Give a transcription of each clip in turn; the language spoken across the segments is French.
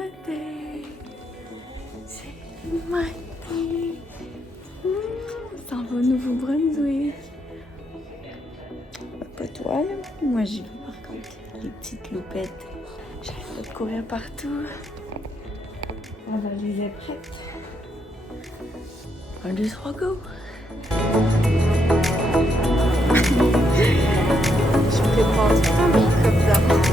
matin. C'est le matin. Ça va au Nouveau-Brunswick. Pas toi, là. Moi, j'y vais, par contre. Les petites loupettes. J'arrête de courir partout. La valise est prête. 1, 2, 3, go! Je prépare tout un make-up d'avance.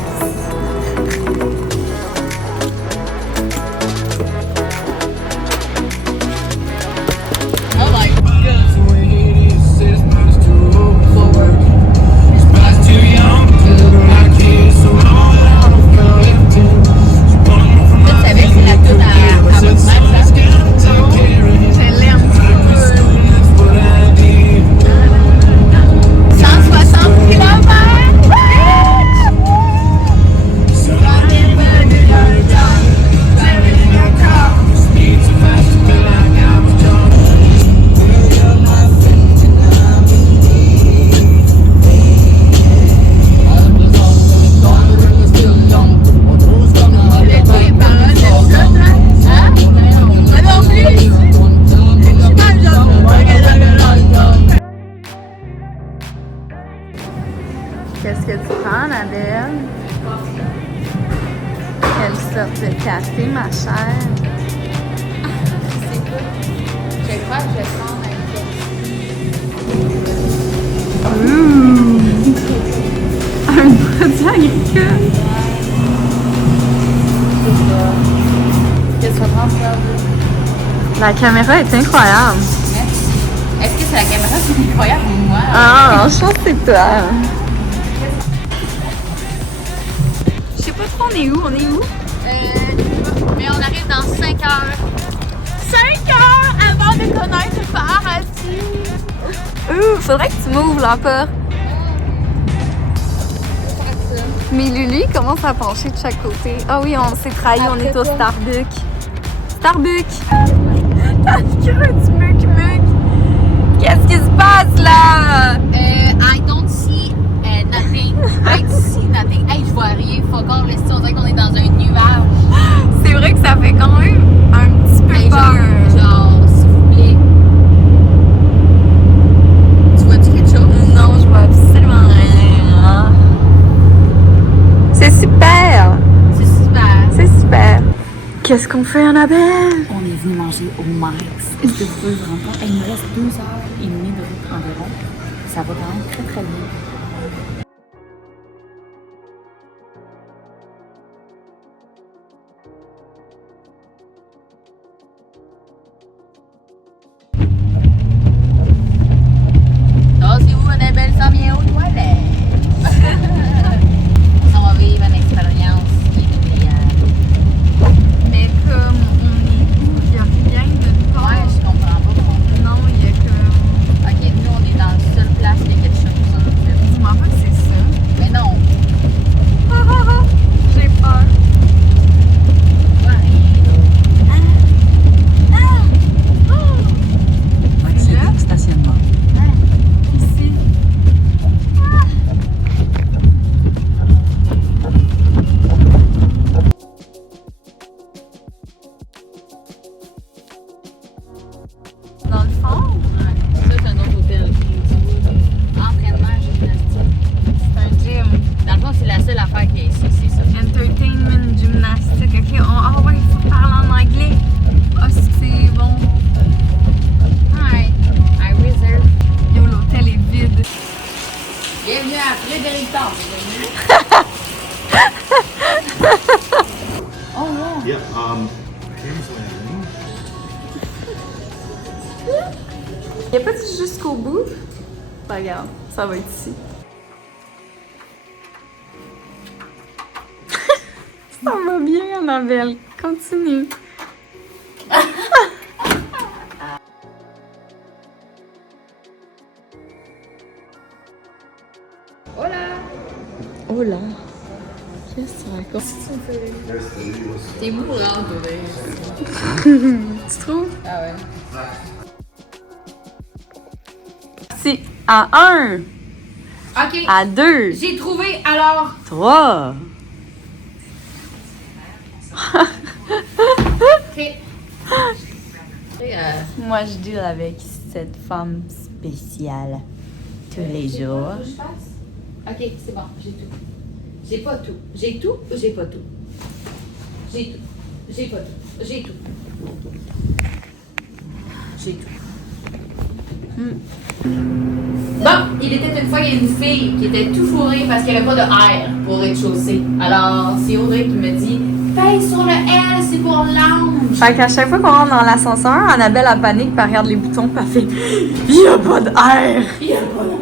Qu'est-ce que tu prends, Annabelle? Quelle sorte de café, ma chère? C'est quoi? Je crois que je vais prendre un café. Un produit agricole? Qu'est-ce que tu vas prendre, ça? La caméra est incroyable. Merci. Est-ce que c'est la caméra qui est incroyable ou moi? Ah, je pense que c'est toi. Je sais pas trop on est où. Mais on arrive dans 5 heures. 5 heures avant de connaître le paradis. Faudrait que tu m'ouvres la porte. Mais Lulu commence à pencher de chaque côté. Ah oui, on s'est trahi, on est au Starbucks. Starbucks! Ah, du muc-muc! Qu'est-ce qui se passe là? I don't see nothing. I see nothing. Hey, je vois rien. Fuck all, laisse on dirait qu'on est dans un nuage. C'est vrai que ça fait quand même un petit peu Hey, peur. genre, s'il vous plaît. Tu vois-tu quelque chose? Non, je vois absolument rien. C'est super! C'est super. C'est super! Qu'est-ce qu'on fait, Annabelle? On est venu manger au Max. Est-ce que vous pouvez vous rendre compte? Il nous reste 2h30 de route environ. Ça va quand même très très bien. Oh, c'est où Annabelle s'en vient aux toilettes? On va vivre une expérience inoubliable. Mais comme on est où? Il n'y a rien de part. Ouais, je comprends pas comment. Non, il y a comme... Ok, nous on est dans la seule place où il y a quelque chose. Dis-moi pas que c'est ça. Mais non. J'ai peur. Ouais. C'est là? Stationnement. Ici. Dans le fond, Ouais. Ça, c'est un autre hôtel. Entraînement, gymnastique. c'est un gym. Dans le fond, c'est la seule affaire qui est ici, c'est ça. Entertainment, gymnastique. Ok, ah ouais, il faut parler en anglais. Ah, c'est bon. Hi, I reserve. Yo, l'hôtel est vide. Bienvenue à Fredericton. Oh yeah. Yep, King's Landing. Il n'y a pas dit jusqu'au bout? Pas regarde, ça va être ici. Ça va bien, Annabelle. Continue. Hola. Oh là. Qu'est-ce que tu racontes? C'est mourant de rire. Tu trouves? Ah ouais. C'est à 1, Ok. à 2, J'ai trouvé alors. 3. Moi, je deal avec cette femme spéciale tous les jours. Ok, c'est bon, j'ai tout. J'ai pas tout. J'ai tout ou j'ai pas tout? J'ai tout. J'ai pas tout. J'ai tout. J'ai tout. Bon, il était une fois il y a une fille qui était tout fourrée parce qu'il n'y avait pas de R pour rez-de-chaussée. Alors, c'est Audrey qui me dit paye sur le L, c'est pour lounge. Fait qu'à chaque fois qu'on rentre dans l'ascenseur, Annabelle a panique, puis elle regarde les boutons, puis elle fait « Il y a pas de R! » Il y a pas de R.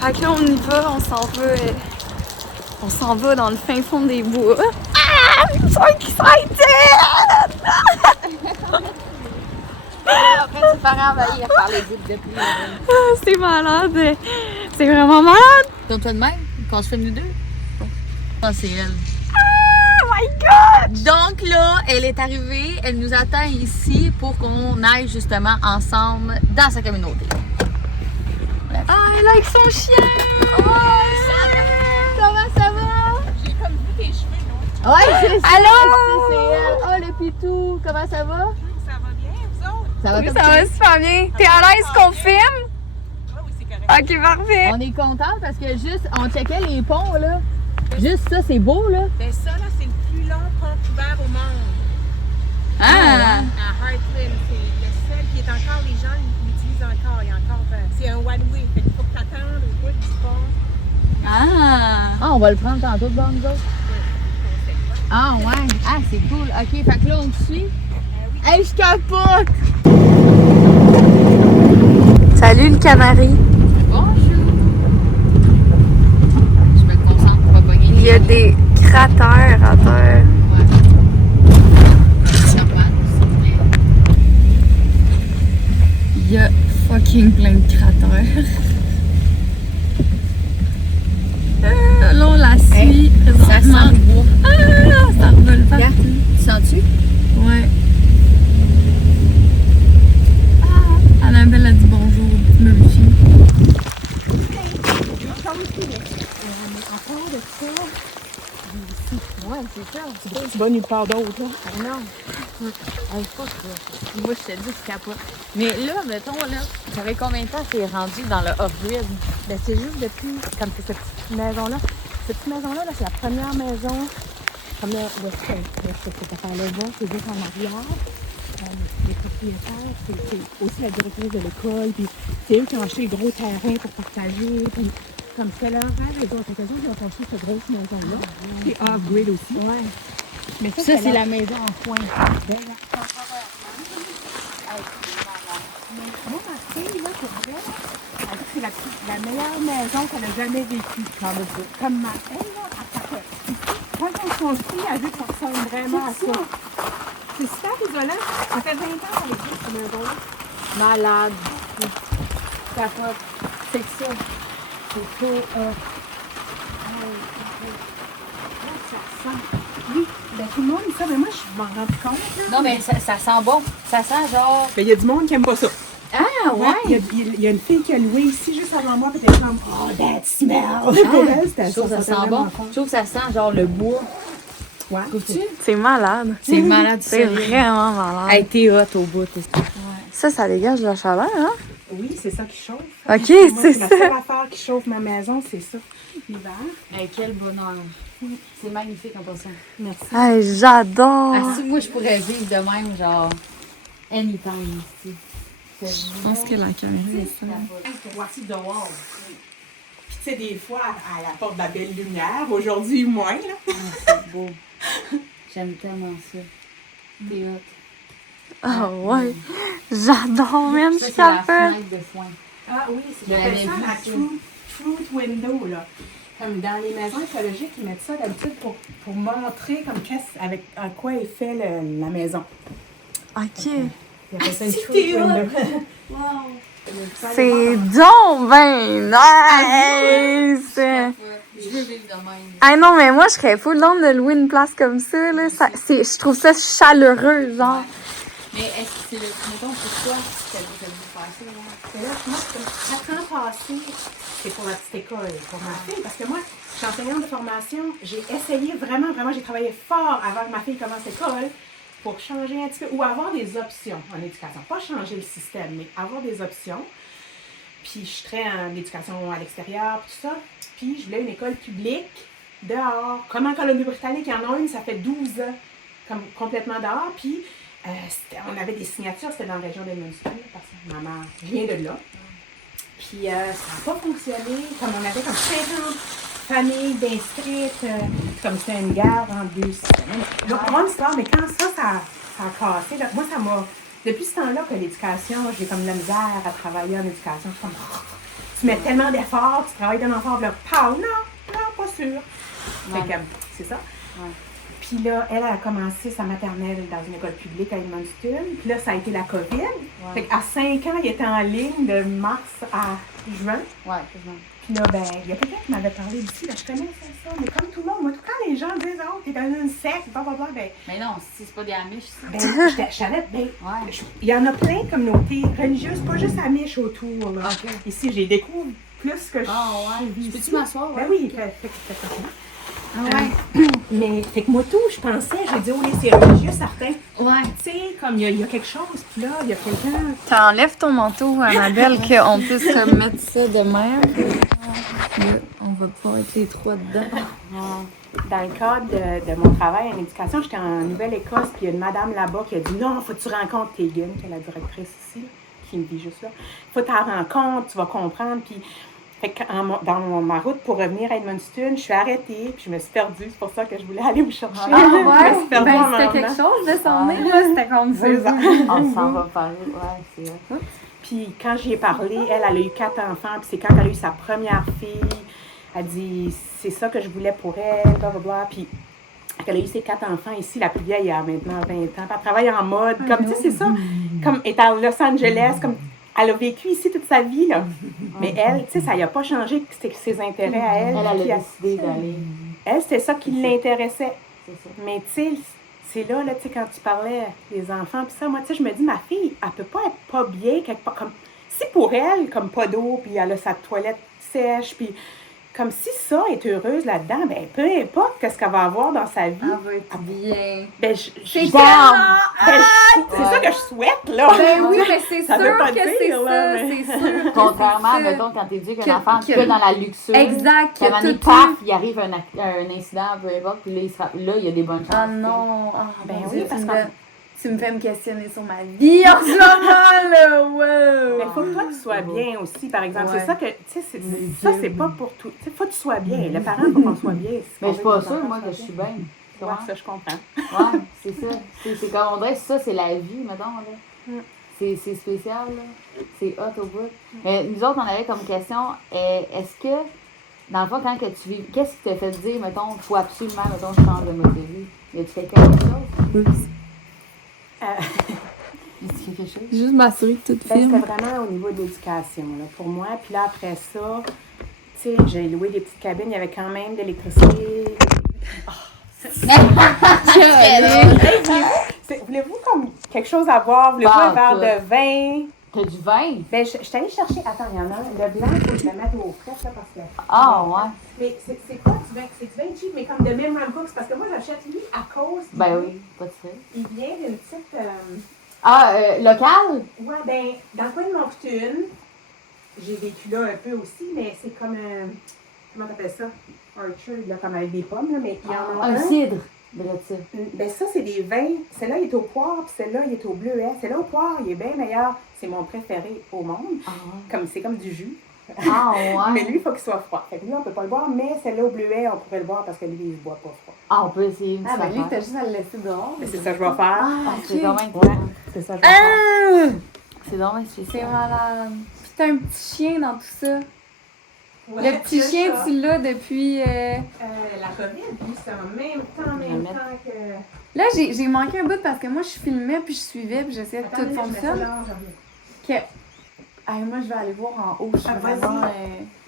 Fait que là, on y va, on s'en va dans le fin fond des bois. Ah! I'm so excited! Après, se faire envahir par les gouttes de pluie. Ah, c'est malade! C'est vraiment malade! Comme toi de même, quand je fais nous deux. Ah, c'est elle. Oh my god! Donc là, elle est arrivée, elle nous attend ici pour qu'on aille justement ensemble dans sa communauté. Ah, elle est avec son chien! Oh, comment ça va? J'ai comme vu tes cheveux, non? Ouais, c'est ça. Allô? C'est elle. Oh, le pitou, comment ça va? Ça va bien, vous autres? Ça va Oui, comme ça va super bien. T'es à l'aise qu'on filme? Ah oui, c'est correct. Ok, parfait. On est content parce que juste, on checkait les ponts, là. Juste ça, c'est beau, là. Ben ça, là, c'est le plus long pont couvert au monde. Ah! À Heartland, c'est le seul qui est encore, les gens l'utilisent encore. Il y a encore, c'est un one-way, fait qu'il faut que t'attendes au bout du pont. Ah! Ah, on va le prendre tantôt devant nous autres. Ah, ouais. Ah, c'est cool. OK, fait que là, on te suit. Hey, je capote! Salut le canari. Bonjour. Je me concentre pour pas pogner. Il y a des cratères à terre. Ouais. C'est normal aussi, mais... Il y a fucking plein de cratères. Là, on la suit Ça présentement. sent le bois. Ah, ça revole partout. Regarde, tu sens-tu? Ouais. Ah, Annabelle a dit bonjour au petit Murphy. Ouais, c'est ça. Tu vas nulle part d'autre, là. Ah non. Hey, fuck, là. Moi, je te dis, je capote. Mais là, mettons, là, ça fait combien de temps que t'es rendu dans le off-grid? Ben c'est juste depuis, comme cette petite maison-là. Cette petite maison-là, là, c'est la première maison. Première, cette affaire-là, c'est juste en arrière. Les propriétaires, c'est aussi la directrice de l'école, puis c'est eux qui ont acheté le gros terrain pour partager, puis comme c'était leur rêve, les autres occasions, ils ont acheté cette grosse maison-là. Puis off-grid aussi. Ouais. Mais Ça, c'est la maison en coin. Moi, ma fille, là, pour vrai, elle dit que c'est la meilleure maison qu'elle a jamais vécue. Comme ma elle, là, elle capote. Quand on se construit, elle dit que ça ressemble vraiment à ça. C'est super isolant. Ça fait 20 ans qu'elle existe, cette maison-là. Malade. Capote. C'est que ça. C'est trop ça sent. Oui, ben tout le monde dit ça, mais moi, je m'en rends compte. Là. Non, mais ça sent bon. Ça sent genre... Ben, il y a du monde qui aime pas ça. Ah, Ouais, il y a une fille qui a loué ici juste avant moi, puis elle était comme, oh, that smell! Pour elle, c'était Je trouve que ça sentait sent bon. vraiment fort. Je trouve que ça sent genre le bois. Ouais. Trouves-tu? C'est malade. C'est malade, C'est vraiment malade. Hey, t'es hot au bout. Ça dégage de la chaleur, hein? Oui, c'est ça qui chauffe. Ok, Moi, c'est la ça. seule affaire qui chauffe ma maison, c'est ça. L'hiver. Hey, quel bonheur. C'est magnifique en passant. Merci. Hey, j'adore. Ah, si moi, je pourrais vivre de même, genre, anytime ici. Je pense que la caméra est ça. Voici dehors. Puis tu sais, des fois, elle apporte de la belle lumière. Aujourd'hui, moins, là. Ah, c'est beau. J'aime tellement ça. T'es hot. Ah ouais. J'adore, même, je Ça, c'est la capote. fenêtre de foin. Ah oui, c'est J'avais ça, vu la ça. fruit window, là. Comme dans les maisons écologiques, ils mettent ça d'habitude pour montrer comme avec à quoi est fait la maison. Ok. Ils appellent ça une fruit window. C'est donc ben nice! Je veux vivre de même. Ah non, mais moi, je serais full down de louer une place comme ça, là. Je trouve ça chaleureux, genre. Mais est-ce que c'est le. Mettons, pour toi, t'as voulu faire ça, là? que là, je pense que 4 ans passés, c'est pour la petite école, pour ma fille. Parce que moi, je suis enseignante de formation. J'ai essayé vraiment, j'ai travaillé fort avant que ma fille commence l'école pour changer un petit peu, ou avoir des options en éducation. Pas changer le système, mais avoir des options. Puis je suis très en éducation à l'extérieur, tout ça. Puis je voulais une école publique, dehors. Comme en Colombie-Britannique, il y en a une, ça fait 12 ans, comme complètement dehors. Puis on avait des signatures, c'était dans la région d'Edmundston, parce que maman vient de là. Puis ça n'a pas fonctionné, comme on avait comme 50 familles d'inscrites, comme c'était une guerre en 2 systèmes. Donc, pour moi, l'histoire, mais quand ça a cassé, là, moi, ça m'a... Depuis ce temps-là que l'éducation, j'ai comme de la misère à travailler en éducation. Je suis comme, tu mets tellement d'efforts, tu travailles tellement fort, là, non, pas sûr. Fait que, c'est ça. Ouais. Puis là, elle a commencé sa maternelle dans une école publique à Edmundston. Puis là, ça a été la COVID. Ouais. Fait qu'à 5 ans, il était en ligne de mars à juin. Ouais, c'est ça. Puis là, ben, il y a quelqu'un qui m'avait parlé d'ici, là, je connais ça, mais comme tout le monde, moi, quand les gens disent, oh, t'es dans une secte, blablabla, ben, Mais non, si c'est pas des Amish, ça. ben, je savais, ben, Ouais. il y en a plein de communautés religieuses, pas juste Amish autour, là. Ok. Ici, j'ai découvert plus que je Je peux-tu m'asseoir? Ben oui, fait que Ah ouais. mais, fait que moi, tout, je pensais, j'ai dit, oh, c'est religieux, certains. Ouais. Tu sais, comme il y a quelque chose, puis là, il y a quelqu'un. T'enlèves ton manteau, Annabelle, qu'on puisse remettre ça de même. Là, on va pouvoir être les 3 dedans. Dans le cadre de mon travail en éducation, j'étais en Nouvelle-Écosse, puis il y a une madame là-bas qui a dit non, faut que tu rencontres Tegan, qui est la directrice ici, qui me vit juste là. Faut que tu la rencontres, tu vas comprendre. Puis, fait que dans ma route pour revenir à Edmundston, je suis arrêtée, puis je me suis perdue. C'est pour ça que je voulais aller vous chercher. Ah Je me ouais? suis perdue en Ben, c'était m'en quelque venant. chose de son nez, là. C'était comme ça. C'est ça. On s'en va parler. Ouais, c'est vrai. Puis quand j'y ai parlé, elle a eu 4 enfants, puis c'est quand elle a eu sa première fille, elle dit c'est ça que je voulais pour elle, blablabla. Puis elle a eu ses 4 enfants ici, la plus vieille a maintenant 20 ans, puis elle travaille en mode, comme tu sais, c'est ça, comme est à Los Angeles, comme elle a vécu ici toute sa vie, là. Mais elle, tu sais, ça n'a pas changé ses intérêts à elle. Elle a Puis décidé d'aller. elle, c'était ça qui l'intéressait. C'est ça. Mais tu sais, c'est là, tu sais, quand tu parlais des enfants, puis ça, moi, tu sais, je me dis, ma fille, elle peut pas être pas bien quelque part. Comme, si pour elle, comme pas d'eau, puis elle a sa toilette sèche, puis comme si ça est heureuse là-dedans, ben peu importe qu'est-ce qu'elle va avoir dans sa vie. Elle va être bien. Ben, C'est ben, c'est ça que je souhaite, là. Ben oui, mais c'est Ça sûr veut pas que c'est dire, ça, là, mais- c'est sûr. Contrairement, c'est ça. mettons, quand t'éduques Que- un enfant que- que dans la luxure. Exact, Qu'à un que moment donné, tout paf, il arrive un incident, peu importe, puis là, là, il y a des bonnes chances. Ah non, Ben mon oui, Dieu, parce tu me fais me questionner sur ma vie en ce moment, là, wow! Mais il faut que toi, tu sois bien aussi, par exemple. Ouais. C'est ça que, tu sais, ça, c'est pas pour tout. Tu sais, faut que tu sois bien. Le parent, il faut qu'on soit bien. Mais je suis pas sûre, moi, que je suis bien. Tu Ouais, vois? ça, je comprends. Ouais, c'est ça. C'est comme on dirait, ça, c'est la vie, mettons, là. C'est spécial, là. C'est hot au bout. Mais nous autres, on avait comme question, est-ce que, dans le fond, quand que tu vis, qu'est-ce qui t'a fait dire, mettons, il faut absolument, mettons, je change de mode de vie? Y a-tu quelqu'un d'autre chose? Est-ce qu'il y a quelque chose? Juste m'assurer que tout Ben, c'était vraiment au niveau de l'éducation, là, pour moi. Puis là, après ça, tu sais, j'ai loué des petites cabines. Il y avait quand même de l'électricité. Voulez-vous comme quelque chose à boire? Voulez-vous un verre de vin? T'as du vin? Ben, je suis allée chercher... Attends, il y en a un. Le blanc, il faut que je le mette au frais, ça, parce que... Ah, ouais. Mais c'est quoi du vin? C'est du vin cheap, mais comme de Memram Cooks, parce que moi, j'achète lui à cause... Ben oui, pas de stress. Il vient d'une petite... Ah, local? Ouais, ben, dans le coin de Moncton, j'ai vécu là un peu aussi, mais c'est comme un... Comment t'appelles ça? Orchard, là, comme avec des pommes, là, mais il y en a Un cidre. De ça. Ben ça, c'est des vins. Celui-là, il est au poire, puis celui-là, il est au bleuet. Celui-là, au poire, il est bien meilleur. C'est mon préféré au monde. Ah, C'est comme du jus. ah ouais. Mais lui, il faut qu'il soit froid. Fait que lui, on peut pas le boire, mais celui-là au bleuet, on pourrait le boire parce que lui, il se boit pas froid. Ah, on peut essayer une Ah, ben lui, petite t'as juste à le laisser dehors. Mais c'est ça que je vais faire. Ah, c'est dommage. Ouais, c'est ça que je vais faire. C'est dommage C'est spécial. malade. Puis t'as un petit chien dans tout ça. Ouais, Le petit c'est chien, ça. tu l'as depuis... La COVID, lui, c'est en même temps que... Là, j'ai manqué un bout parce que moi, je filmais, puis je suivais, puis j'essayais que tout fonctionne. Que... Hey, moi, je vais aller voir en haut. Je suis Ah, vas-y. vraiment...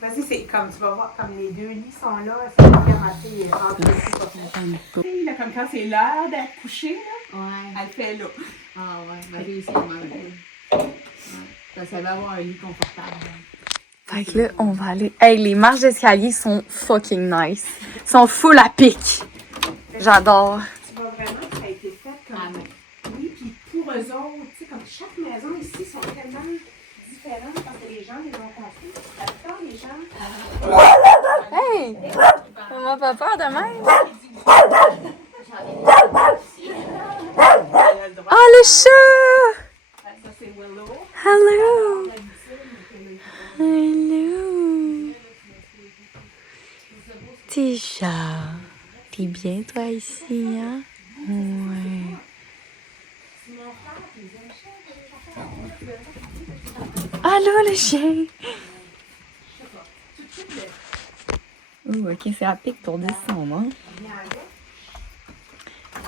Vas-y, c'est comme, tu vas voir, comme les 2 lits sont là, c'est pas bien ma fille est rentrée ici, pas fille, là, comme quand c'est l'heure d'être couchée, là, Ouais. elle fait là. Ah ouais, ma fille aussi, elle m'a Ça savait avoir un lit confortable. Fait que là, on va aller. Hey, les marches d'escalier sont fucking nice. Ils sont full à pic. J'adore. Tu vois vraiment que ça a été fait comme. Oui, puis pour eux autres, tu sais, comme chaque maison ici sont tellement différentes parce que les gens les ont construits. La plupart des gens. Hey! On m'a pas peur de même. Oh, le chat! Ça, c'est Willow. Hello! Hello! Petit chat. T'es bien, toi, ici, hein? Ouais. Allô, le chien! Ok, c'est à pic pour descendre, hein?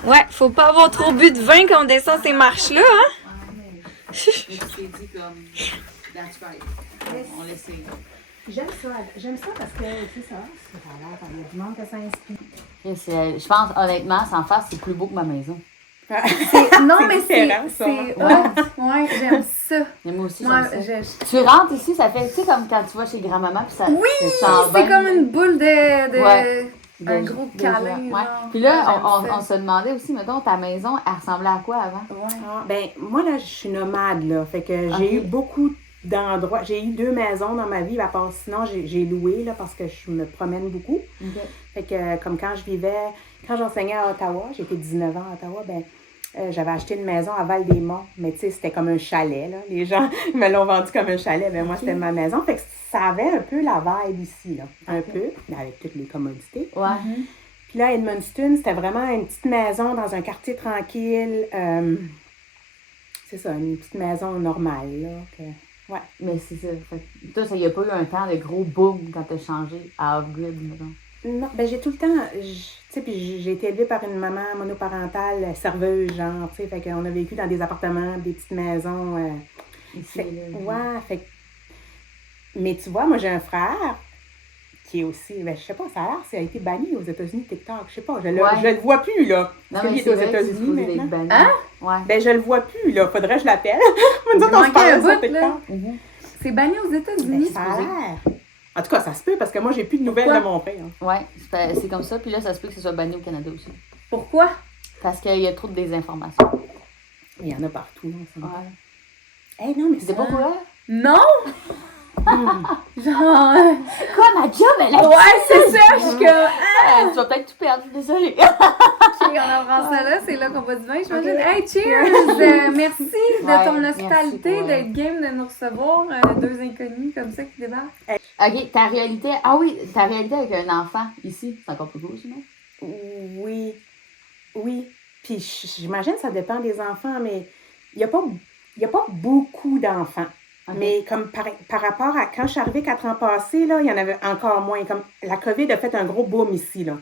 Ouais, faut pas avoir trop bu de vin quand on descend ces marches-là, hein? Je t'ai dit comme, that's right. On l'essaie. J'aime ça parce que, tu sais, ça a l'air, il y a du monde que ça inspire. Je pense, honnêtement, sans face, c'est plus beau que ma maison. Non, mais différent, ça. Ouais, j'aime ça. Mais moi aussi, Moi, j'aime ça. Tu rentres ici, ça fait, tu sais, comme quand tu vas chez grand-maman, puis ça Oui, c'est comme une boule de Ouais. un gros câlin. Ouais. Genre. Puis là, J'aime ça. on se demandait aussi, mettons, ta maison, elle ressemblait à quoi avant? Ouais. Ben, moi, là, je suis nomade, là. Fait que j'ai eu beaucoup d'endroits. J'ai eu 2 maisons dans ma vie, à part sinon, j'ai loué, là, parce que je me promène beaucoup. Okay. Fait que, comme quand j'enseignais à Ottawa, j'étais 19 ans à Ottawa, ben, j'avais acheté une maison à Val-des-Monts, mais tu sais, c'était comme un chalet, là. Les gens me l'ont vendu comme un chalet, mais moi, c'était ma maison. Fait que ça avait un peu la vibe ici, là. Un peu, mais avec toutes les commodités. Ouais. Puis là, à Edmundston, c'était vraiment une petite maison dans un quartier tranquille. C'est ça, une petite maison normale, là. Ouais. Mais c'est ça. Fait que toi, il n'y a pas eu un temps de gros boom quand t'as changé à off-grid, mettons. Non, ben j'ai tout le temps, tu sais, puis j'ai été élevée par une maman monoparentale, serveuse, genre, tu sais, fait qu'on a vécu dans des appartements, des petites maisons. Ici, Fait, là. ouais, fait que- mais tu vois, moi j'ai un frère qui est aussi, ben je sais pas, ça a l'air, ça a été banni aux États-Unis, TikTok, je sais pas, je le vois plus, là. Non, Parce qu'il mais est c'est aux vrai que c'est États-Unis supposé d'être maintenant. banni. Hein? Ouais. Ben je le vois plus, là, faudrait que je l'appelle. Nous autres, Il on se manquait parle un de ça, bout, là. TikTok. Mhm. C'est banni aux Ben, États-Unis, ça a supposé. l'air. En tout cas, ça se peut, parce que moi j'ai plus de nouvelles Pourquoi? de mon frère. Ouais, c'est comme ça. Puis là, ça se peut que ce soit banni au Canada aussi. Pourquoi? Parce qu'il y a trop de désinformation. Il y en a partout, là, ça. Ouais. Hey, non, mais C'est pas quoi? Non! Genre. Quoi, ma job, elle a. Ouais, c'est ça, je suis comme. Tu vas peut-être tout perdre, désolée. Ok, on apprend ça là, c'est là qu'on va du vin, j'imagine. Hey, cheers! Merci de Ouais, ton merci hospitalité, pour, d'être game de nous recevoir, 2 inconnus comme ça qui débarquent. Ok, ta réalité. Ah oui, ta réalité avec un enfant ici, c'est encore plus beau, aussi, non? Oui, oui. Puis j'imagine que ça dépend des enfants, mais il n'y a pas beaucoup d'enfants. Ok. Mais comme par rapport à quand je suis arrivée 4 ans passés, là, il y en avait encore moins. Comme la COVID a fait un gros boom ici, là,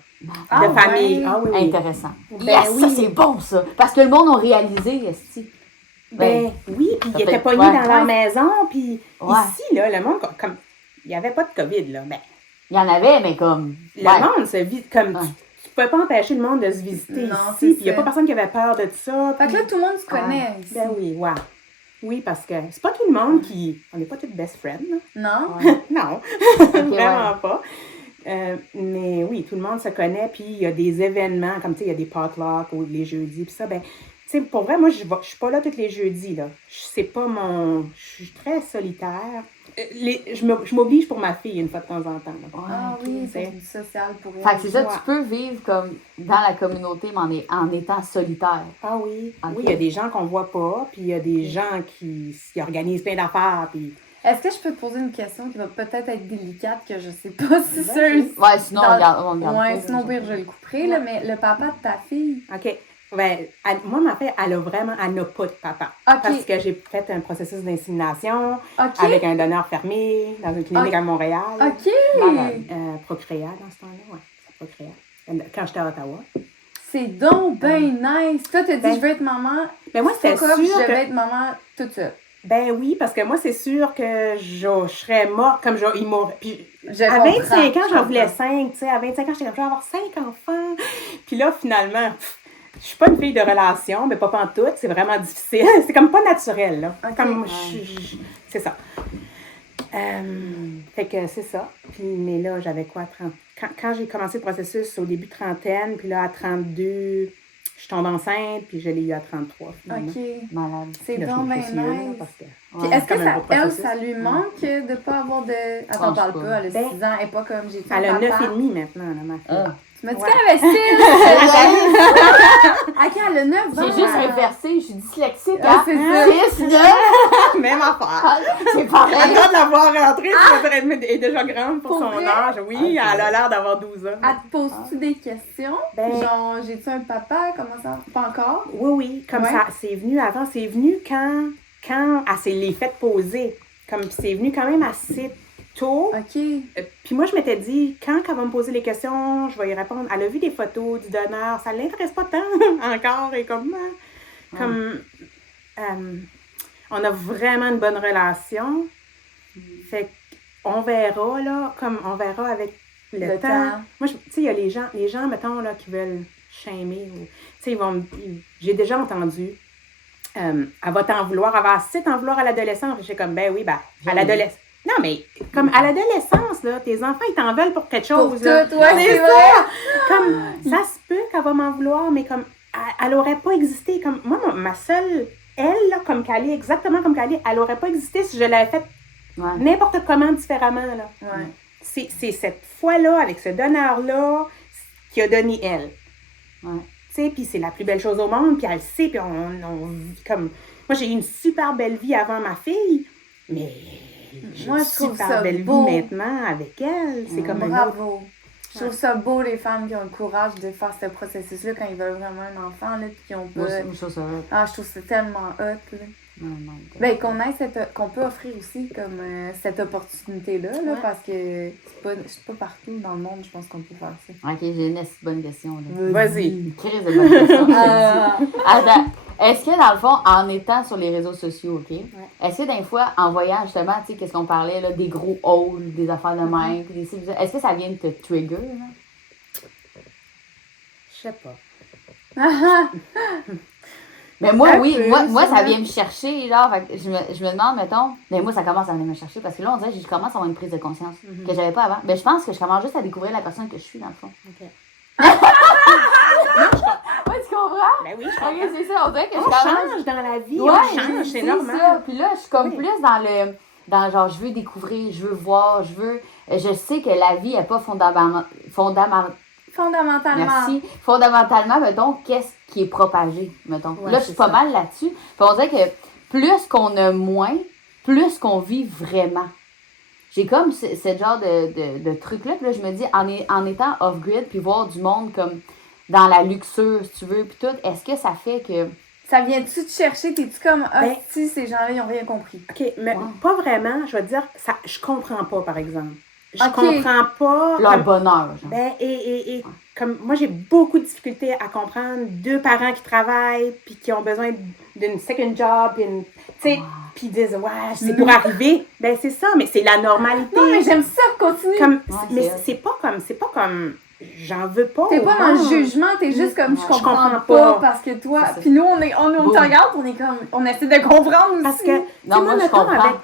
Ah, de famille. ouais. Ah oui, oui. Intéressant. Ben Yes, oui. ça c'est bon ça. Parce que le monde a réalisé, esti. Ben oui, puis ça ils étaient fait- pognés ouais. dans leur maison, puis Ouais. ici, là, le monde, comme il n'y avait pas de COVID, là, ben, Il y en avait, mais comme. le ouais. monde se vit comme... Ouais. Tu pouvais pas empêcher le monde de se visiter Non, ici, c'est puis il n'y a ça. pas personne qui avait peur de ça. Fait que là, tout le monde se connaît. ici. Ben oui, ouais. Oui, parce que c'est pas tout le monde qui... On n'est pas toutes best friends, là. Non? Ouais. Non, Ok, vraiment ouais. pas. Mais oui, tout le monde se connaît, puis il y a des événements, comme tu sais, il y a des potlucks ou les jeudis, puis ça, ben, tu sais, pour vrai, moi, je suis pas là tous les jeudis, là. C'est pas mon... Je suis très solitaire. Je m'oblige pour ma fille une fois de temps en temps, là. Ah oui, c'est- c'est du social pour elle. Fait que c'est ça, Ouais. tu peux vivre comme dans la communauté, mais en étant solitaire. Ah oui, Ok. oui, il y a des gens qu'on voit pas, puis il y a des gens qui organisent plein d'affaires, puis... Est-ce que je peux te poser une question qui va peut-être être délicate, que je sais pas si Vas-y. c'est... Ouais, sinon, Dans- on regarde Ouais, pas, sinon, là. pire, je le couperai, là, mais le papa de ta fille... OK. Ben, moi, ma fille, elle n'a pas de papa. OK. Parce que j'ai fait un processus d'insémination OK. avec un donneur fermé dans une clinique OK. à Montréal. OK. Malade. Procréa dans ce temps-là, ouais. C'est Procréa. Quand j'étais à Ottawa. C'est donc ben nice. Toi, t'as dit, Ben, je veux être maman. Mais moi, c'était Fuck off, sûr je que... vais être maman toute seule. Ben oui, parce que moi, c'est sûr que je serais morte comme il m'aurait... Puis, Je à comprends, 25 ans, je j'en voulais comprends. 5, tu sais. À 25 ans, j'étais comme, je vais avoir 5 enfants. Puis là, finalement, je suis pas une fille de relation, mais pas pantoute. C'est vraiment difficile. C'est comme pas naturel, là. Ok. Comme, tu c'est ça. Fait que c'est ça. Puis, mais là, j'avais quoi, 30... Quand j'ai commencé le processus, au début trentaine, puis là, à 32, je tombe enceinte, puis je l'ai eu à 33, finalement. OK. Malade. C'est Là, je bon, me ben fais suivre, là, nice. parce que... Puis est-ce que comme un ça, gros elle, processus. ça lui manque de pas avoir de... Attends, pense parle pas. pas, elle a 6 Ben, ans, elle est pas comme j'ai dit. Elle a 9 et demi maintenant, là, ma fille. Ah. Tu m'as dit Ouais. qu'elle avait 6! OK, elle a 9 ans. J'ai juste inversé, je suis dyslexique. Ah, Hein? c'est ça. 6, 9, Même affaire. c'est pareil. Attends de la voir rentrer, elle est déjà grande pour Pour son vrai? âge. Oui, elle a l'air d'avoir 12 ans. Elle te pose-tu des questions? Ben- Genre, j'ai-tu un papa? Comment ça? Pas encore? Oui, comme Ouais. ça, c'est venu avant, c'est venu quand elle s'est les fait poser. Comme c'est venu quand même assez tôt. OK. Puis moi, je m'étais dit, quand elle va me poser les questions, je vais y répondre. Elle a vu des photos du donneur, ça ne l'intéresse pas tant encore. Et comme on a vraiment une bonne relation. Fait qu'on verra, là, comme on verra avec le temps. Moi, tu sais, il y a les gens, mettons, là, qui veulent shamer. Tu sais, j'ai déjà entendu, elle va t'en vouloir, elle va assez t'en vouloir à l'adolescence. J'ai comme, ben oui, à l'adolescence. Non, mais comme à l'adolescence, là, tes enfants, ils t'en veulent pour quelque chose. Pour là. tout, ouais, C'est c'est ça. vrai. Comme, ça se peut qu'elle va m'en vouloir, mais comme, elle aurait pas existé. Comme, moi, ma seule, elle, là, comme Cali, exactement comme Cali, elle aurait pas existé si je l'avais faite n'importe comment différemment, là. Ouais. C'est cette foi-là, avec ce donneur-là, qui a donné elle. Ouais. Tu sais, puis c'est la plus belle chose au monde, puis elle le sait, puis comme... Moi, j'ai eu une super belle vie avant ma fille, mais j'ai Moi, une je trouve super ça belle beau. vie maintenant avec elle. C'est comme un autre... Bravo. Je trouve ça beau, les femmes qui ont le courage de faire ce processus-là quand ils veulent vraiment un enfant, là, puis qui ont Moi, pas... je trouve ça hot. Ah, je trouve ça tellement hot, là. Non, non. Ben, qu'on peut offrir aussi comme cette opportunité-là, là, parce que c'est pas partout dans le monde, je pense qu'on peut faire ça. Ok, j'ai une bonne question. Là. Vas-y. Une crise de bonne question. Ah. Attends, est-ce que dans le fond, en étant sur les réseaux sociaux, ok, est-ce que des fois, en voyant justement, tu sais, qu'est-ce qu'on parlait, là, des gros hauls, des affaires de même, puis est-ce que ça vient de te trigger, là? Je sais pas. Mais moi, Un oui, peu, moi ça sûrement. vient me chercher, là. Fait que je me demande, mettons, mais moi, ça commence à venir me chercher parce que là, on dirait que je commence à avoir une prise de conscience que j'avais pas avant. Ben, je pense que je commence juste à découvrir la personne que je suis, dans le fond. OK. Ouais, tu comprends? Ben oui, je Ok, comprends. c'est ça, on dirait que je On commence. change dans la vie, Ouais, on change, c'est normal. ça. Puis là, je suis comme Oui. plus dans genre, je veux découvrir, je veux voir, je sais que la vie n'est pas Fondamentalement. Merci. Fondamentalement, mettons, qu'est-ce qui est propagé, mettons. Ouais, là, je suis c'est pas ça. mal là-dessus. Puis on dirait que plus qu'on a moins, plus qu'on vit vraiment. J'ai comme ce genre de truc-là. Puis là, je me dis, en étant off-grid, puis voir du monde comme dans la luxure, si tu veux, puis tout, est-ce que ça fait que... Ça vient-tu te chercher? T'es-tu comme, Ben- si ces gens-là, ils ont rien compris? OK, mais pas vraiment. Je vais te dire, ça, je comprends pas, par exemple. Je OK. comprends pas... Leur comme- bonheur, genre. Ben, et comme moi, j'ai beaucoup de difficultés à comprendre deux parents qui travaillent puis qui ont besoin d'une second job, puis tu sais, puis ils disent, ouais, c'est pour arriver. Ben, c'est ça, mais c'est la normalité. Non, mais j'aime ça, continue. Comme, Ouais, mais c'est c'est pas comme, j'en veux pas. T'es pas dans le non. jugement, t'es juste comme, je comprends comprends pas, pas. parce que toi... C'est ça. Puis nous, on te regarde, on est comme, on essaie de comprendre aussi. Parce que, tu sais, Non, moi, je mettons, comprends.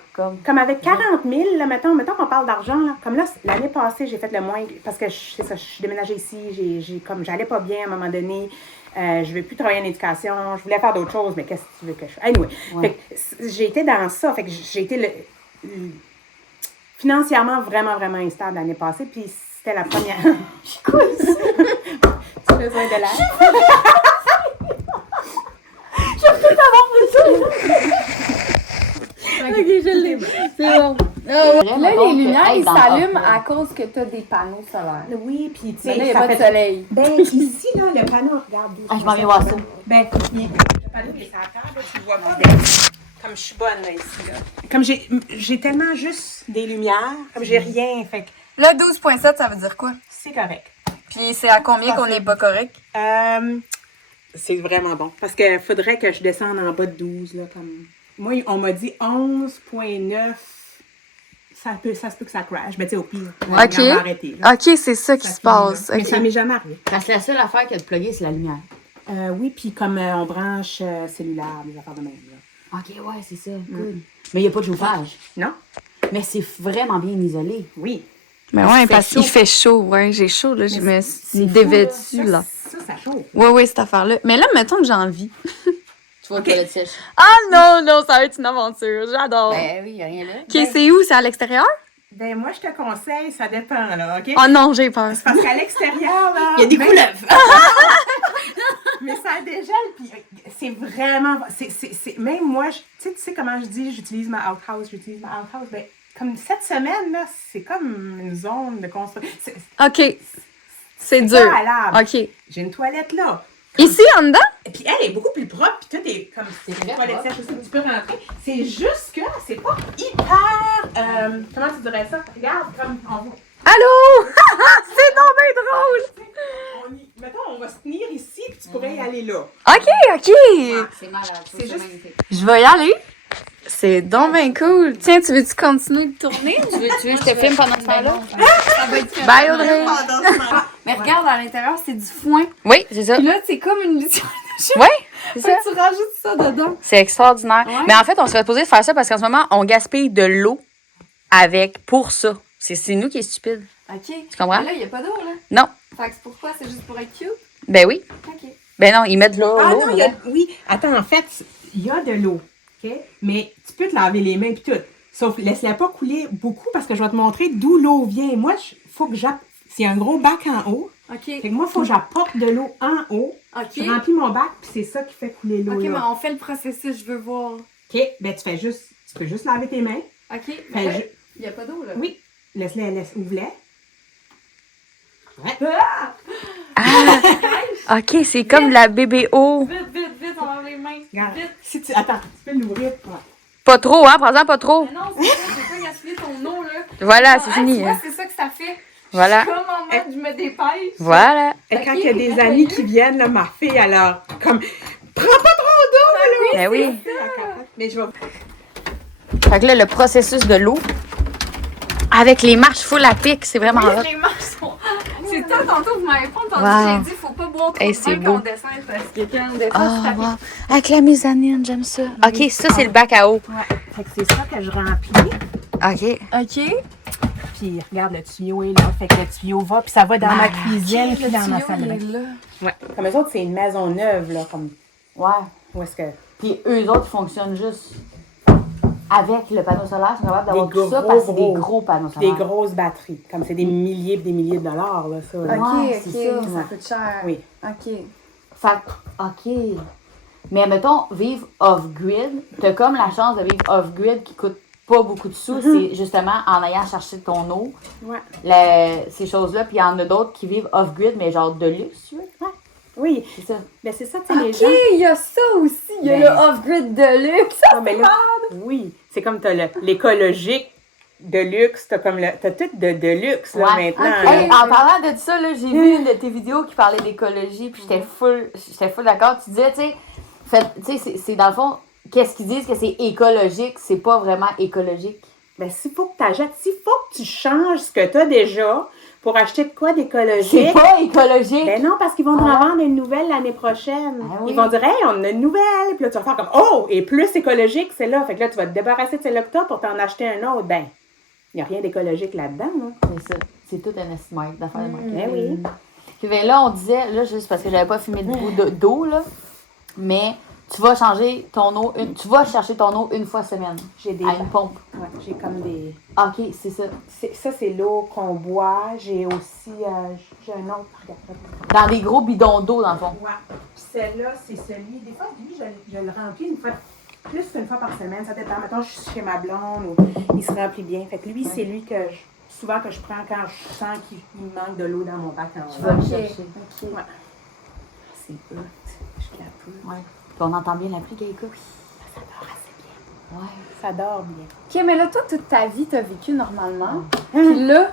Comme... avec 40 000, là, mettons qu'on parle d'argent, là, comme là, l'année passée, j'ai fait le moins, parce que c'est ça, je suis déménagée ici, comme j'allais pas bien à un moment donné, je veux plus travailler en éducation, je voulais faire d'autres choses, mais qu'est-ce que tu veux que je fasse? Anyway, Ouais. fait que j'ai été dans ça, fait que j'ai été financièrement vraiment, vraiment instable l'année passée, puis c'était la première... Quoi ça? Tu as besoin de l'aide? Ok, je l'ai. C'est bon. Là, les lumières, ils s'allument à cause que t'as des panneaux solaires. Oui, puis tu Mais là, il sais, n'y a pas de soleil. Ben, ici, là, le panneau, regarde. Ah, je m'en vais voir ça. Ben, le panneau, il est sur la table, là, tu le vois mon desk. Comme je suis bonne, là, ici, là. Comme j'ai tellement juste des lumières, comme j'ai rien, fait que Là, 12.7, ça veut dire quoi? c'est correct. Puis c'est à combien qu'on n'est pas correct? C'est vraiment bon. Parce qu'il faudrait que je descende en bas de 12, là, comme... Moi, on m'a dit 11.9. Ça se peut que ça crash. Mais tu sais, au pire, on va arrêter, là. Ok, c'est ça qui Ça se finit, là. passe. Mais Ok. ça m'est jamais arrivé. Parce que la seule affaire qui a de plugger, c'est la lumière. Oui, puis comme on branche cellulaire, des affaires de même, là. OK, ouais, c'est ça. Cool. Mais il n'y a pas de chauffage. Non? Mais c'est vraiment bien isolé. Oui. Mais ouais, fait parce qu'il chaud. fait chaud. Ouais, j'ai chaud, là. Je me C'est suis fou, dévêtue, là. Ça chauffe. Ouais, cette affaire-là. Mais là, mettons que j'ai envie. Tu vois, toilette sèche. Ah non, ça va être une aventure. J'adore. Ben oui, il n'y a rien là. OK, c'est où? C'est à l'extérieur? Ben, moi, je te conseille, ça dépend, là, OK? Oh non, j'ai peur. C'est parce qu'à l'extérieur, là... Il y a des même- couleuvres. Mais ça dégèle, puis c'est vraiment... Même moi, tu sais comment je dis, j'utilise ma outhouse. Ben, comme cette semaine, là, c'est comme une zone de construction. OK. C'est pas dur. halable. OK. J'ai une toilette là. Ici, en dedans? Et puis elle est beaucoup plus propre, puis tout est comme C'est une vrai, toilette propre. sèche aussi, tu peux rentrer. C'est juste que c'est pas hyper... comment tu dirais ça? Regarde, comme on va... Allô? C'est donc bien drôle! Mettons, on va se tenir ici, puis tu pourrais y aller là. OK. C'est malade. C'est juste- magnifique. Je vais y aller. C'est donc bien cool. Tiens, tu veux-tu continuer de tourner? Tu veux que je te filme pendant ce temps-là? Bye, Audrey. Mais Ouais. regarde, à l'intérieur, c'est du foin. Oui, c'est ça. Puis là, c'est comme une litière de chien. Oui, c'est ça. Fait que tu rajoutes ça dedans. C'est extraordinaire. Ouais. Mais en fait, on serait supposé de faire ça parce qu'en ce moment, on gaspille de l'eau pour ça. C'est nous qui est stupide. OK. Tu comprends? Mais là, il n'y a pas d'eau, là. Non. Fait que c'est pourquoi? C'est juste pour être cute? Ben oui. OK. Ben non, ils mettent de l'eau. Ah l'eau, non, il y a... là. Oui, attends, en fait, il y a de l'eau, OK? Mais tu peux te laver les mains, puis tout. Sauf, laisse-la pas couler beaucoup, parce que je vais te montrer d'où l'eau vient. Moi, faut que j'apporte... C'est un gros bac en haut. OK. Fait que moi, il faut que j'apporte de l'eau en haut. OK. Je remplis mon bac, puis c'est ça qui fait couler l'eau, OK, mais là. on fait le processus, je veux voir. OK, ben tu peux juste laver tes mains. OK. Fait Mais là, je- il n'y a pas d'eau, là. Oui, ouvre-les. Ouais. OK, c'est comme la BBO. Vite, on lave les mains. Regarde, Vite. si tu... Attends, tu peux l'ouvrir. Ouais. Pas trop, hein? Prends-en pas trop. Mais non, c'est ça, j'ai pas gaspillé ton eau, là. Voilà, Ah, c'est tu fini. vois, hein. c'est ça que ça fait. Voilà. Je suis comme en mode, je me dépêche. Voilà. Et quand Ok, il y a des nettoyer. amis qui viennent, là, ma fille, alors, comme, prends pas trop d'eau, là! Ben oui. Mais je vais... Fait que là, le processus de l'eau, avec les marches full à pic, c'est vraiment hot. Les marches sont... C'est toi, tantôt, vous m'avez pas entendu, Wow. j'ai dit, faut pas boire trop Hey, de c'est vin beau. quand on descend, parce que quand on descend, Ah, ça fait... wow. Avec la mezzanine, j'aime ça. OK, ça, c'est le bac à eau. Ouais, fait que c'est ça que je remplis. OK. OK. Puis, regarde, le tuyau est là. Fait que le tuyau va, puis ça va dans ma cuisine, puis dans ma salle de bain. là. Ouais. Comme eux autres, c'est une maison neuve, là, comme... Ouais. Où est-ce que... Puis eux autres, ils fonctionnent juste avec le panneau solaire. Ils sont capables d'avoir Des tout ça gros, parce que c'est des gros. gros panneaux Des solaires. grosses batteries. Comme c'est des milliers et des milliers de dollars, là, ça. là. OK, Ouais, OK, c'est ça. ça coûte cher. Oui. OK. Fait que, OK. Mais mettons, vivre off-grid, t'as comme la chance de vivre off-grid qui coûte pas beaucoup de sous. C'est justement en ayant cherché ton eau, Ouais. ces choses-là. Puis il y en a d'autres qui vivent off-grid, mais genre de luxe, tu veux? Ouais. Oui. C'est ça. Mais c'est ça, tu sais, les OK, gens... il y a ça aussi. Il y a Ben- le off-grid de luxe. Ah, mais là, oui, c'est comme t'as l'écologique de luxe, t'as tout de luxe, là, Ouais. maintenant. Ok. là. Hey, en parlant de ça, là, j'ai vu une de tes vidéos qui parlait d'écologie, puis j'étais full d'accord. Tu disais, tu sais, c'est dans le fond, qu'est-ce qu'ils disent que c'est écologique, c'est pas vraiment écologique. Ben, s'il faut que t'achètes, s'il faut que tu changes ce que t'as déjà pour acheter de quoi C'est d'écologique. pas écologique. Ben non, parce qu'ils vont en vendre une nouvelle l'année prochaine. Ah oui. Ils vont dire, hey, on a une nouvelle. Puis là, tu vas faire comme, oh, et plus écologique, c'est là. Fait que là, tu vas te débarrasser de celle-là que t'as pour t'en acheter un autre. Ben, il n'y a rien d'écologique là-dedans, là. C'est ça. C'est tout un estimate d'affaires de marketing. Ben oui. Puis ben là, on disait, là, juste parce que j'avais pas fumé de bout d'eau, là, mais tu vas changer ton eau, tu vas chercher ton eau une fois semaine. J'ai des. À une pompe. Ouais, j'ai comme des. OK, c'est ça. Ça, c'est l'eau qu'on boit. J'ai aussi. J'ai un autre. Regarde. Dans des gros bidons d'eau, dans le fond. Ouais. Puis celle-là, c'est celui. Des fois, lui, je le remplis une fois. Plus qu'une fois par semaine. Ça dépend. Mettons, je suis chez ma blonde ou il se remplit bien. Fait que lui, c'est lui que souvent que je prends quand je sens qu'il me manque de l'eau dans mon bac en Tu vas le OK. chercher. OK. Ouais. C'est hot. Je capote. Ouais. Puis on entend bien la pluie, Gaïka. Ça dort assez bien. Ouais. Ça dort bien. OK, mais là, toi, toute ta vie, t'as vécu normalement. Puis là,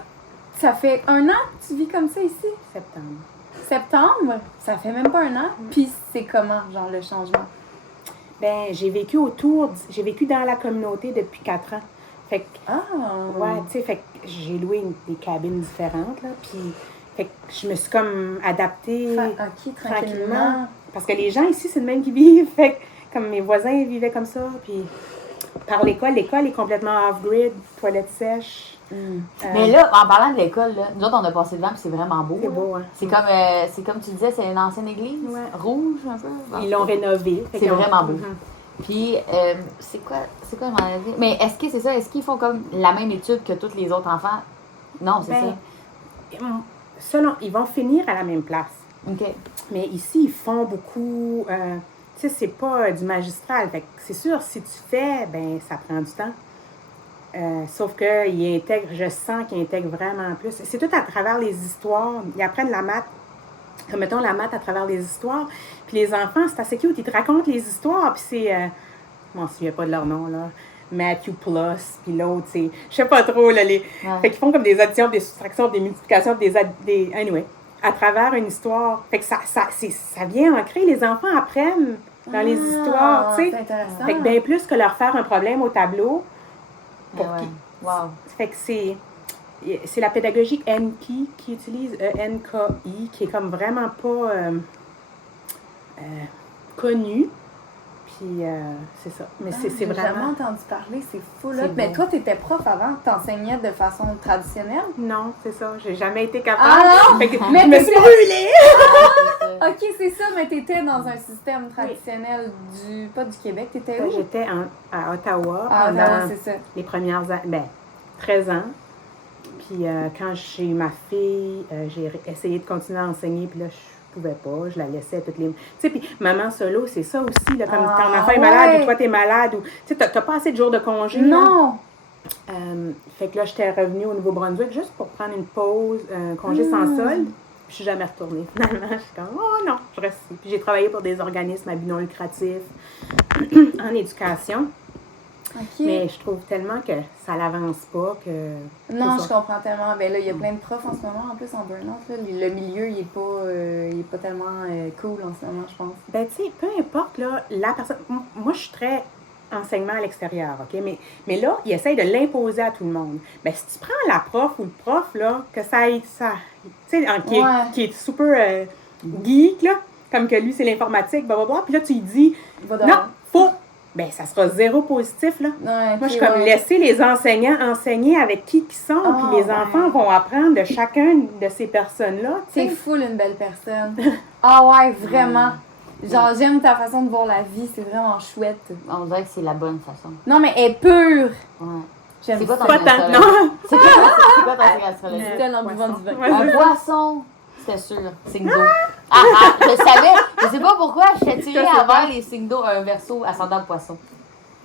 ça fait 1 an que tu vis comme ça ici? Septembre. Septembre? Ça fait même pas 1 an. Puis c'est comment, genre, le changement? Ben, j'ai vécu dans la communauté depuis 4 ans. Fait que, Ah! ouais, tu sais, fait que j'ai loué des cabines différentes, là, puis fait que je me suis comme adaptée OK, tranquillement. Parce que les gens ici, c'est le même qui vivent. Fait que comme mes voisins vivaient comme ça, puis par l'école est complètement off-grid, toilettes sèches. Mais là, en parlant de l'école, là, nous autres, on a passé devant, puis c'est vraiment beau. C'est là. beau, hein? C'est comme tu disais, c'est une ancienne église, rouge un peu. Ils l'ont rénové. C'est vraiment beau. Puis, c'est quoi je m'en ai dit? Mais est-ce que c'est ça? Est-ce qu'ils font comme la même étude que tous les autres enfants? Non, c'est ça. Selon, ils vont finir à la même place. OK. Mais ici, ils font beaucoup... tu sais, c'est pas du magistral. Fait que c'est sûr, si tu fais, ben ça prend du temps. Sauf qu'ils intègrent, je sens qu'ils intègrent vraiment plus. C'est tout à travers les histoires. Ils apprennent la maths. Comme mettons la maths à travers les histoires. Puis les enfants, c'est assez cute. Ils te racontent les histoires. Puis c'est... je m'en souviens pas de leur nom, là. Matthew Plus, puis l'autre, c'est... Je sais pas trop, là. Fait qu'ils font comme des additions, des soustractions, des multiplications, des... Anyway, à travers une histoire. Fait que ça vient ancrer. Les enfants apprennent dans les histoires, tu sais. C'est intéressant. Fait que bien plus que leur faire un problème au tableau. Wow. Fait que c'est la pédagogie NKI qui utilise NKI, qui est comme vraiment pas connue. Puis c'est ça. Mais c'est J'ai vraiment... jamais entendu parler, c'est fou là. C'est Mais beau. toi, t'étais prof avant, t'enseignais de façon traditionnelle? Non, c'est ça. J'ai jamais été capable. Ah non! Fait que Mais je me suis brûlée! Ok, c'est ça, mais t'étais dans un système traditionnel pas du Québec, t'étais où? J'étais à Ottawa Ah, pendant Ottawa, c'est ça. les premières années, 13 ans. Puis quand j'ai eu ma fille, j'ai essayé de continuer à enseigner, puis là, je pouvais pas, je la laissais toutes les... Tu sais, puis maman solo, c'est ça aussi, là, comme quand l'enfant est malade ou toi t'es malade, ou... Tu sais, t'as pas assez de jours de congé. Non! Là. Fait que là, j'étais revenue au Nouveau-Brunswick juste pour prendre une pause, un congé sans solde. Puis je suis jamais retournée. Finalement, je suis comme, oh non, je reste ici. Puis j'ai travaillé pour des organismes à but non lucratif en éducation. Ok. Mais je trouve tellement que ça l'avance pas que... Non, c'est je ça. comprends tellement. Ben là, il y a plein de profs en ce moment, en plus en burn-out. Là. Le milieu, il est pas tellement cool en ce moment, je pense. Ben, tu sais, peu importe, là, la personne... Moi, je suis très enseignement à l'extérieur, OK? Mais là, il essaye de l'imposer à tout le monde. Ben, si tu prends la prof ou le prof, là, que ça aille, ça... Tu sais, qui est super geek, là, comme que lui, c'est l'informatique, blablabla, puis là, tu lui dis, Va non, dehors. faut... Ben, ça sera zéro positif, là. Ouais, Moi, je suis comme laisser les enseignants enseigner avec qui ils sont, puis les enfants vont apprendre de chacun de ces personnes-là. tu sais. C'est full une belle personne. Ah ouais, vraiment. Genre, j'aime ta façon de voir la vie, c'est vraiment chouette. On dirait que c'est la bonne façon. Non, mais elle est pure. Ouais. J'aime C'est quoi ça. ton Pas tant, astrologie? non. C'est quoi ton astrologie? C'était dans le buvant du vin. Un poisson, c'était sûr. Signe d'eau. Je savais. Je sais pas pourquoi je suis attirée envers les signes d'eau, un verso, ascendant poisson.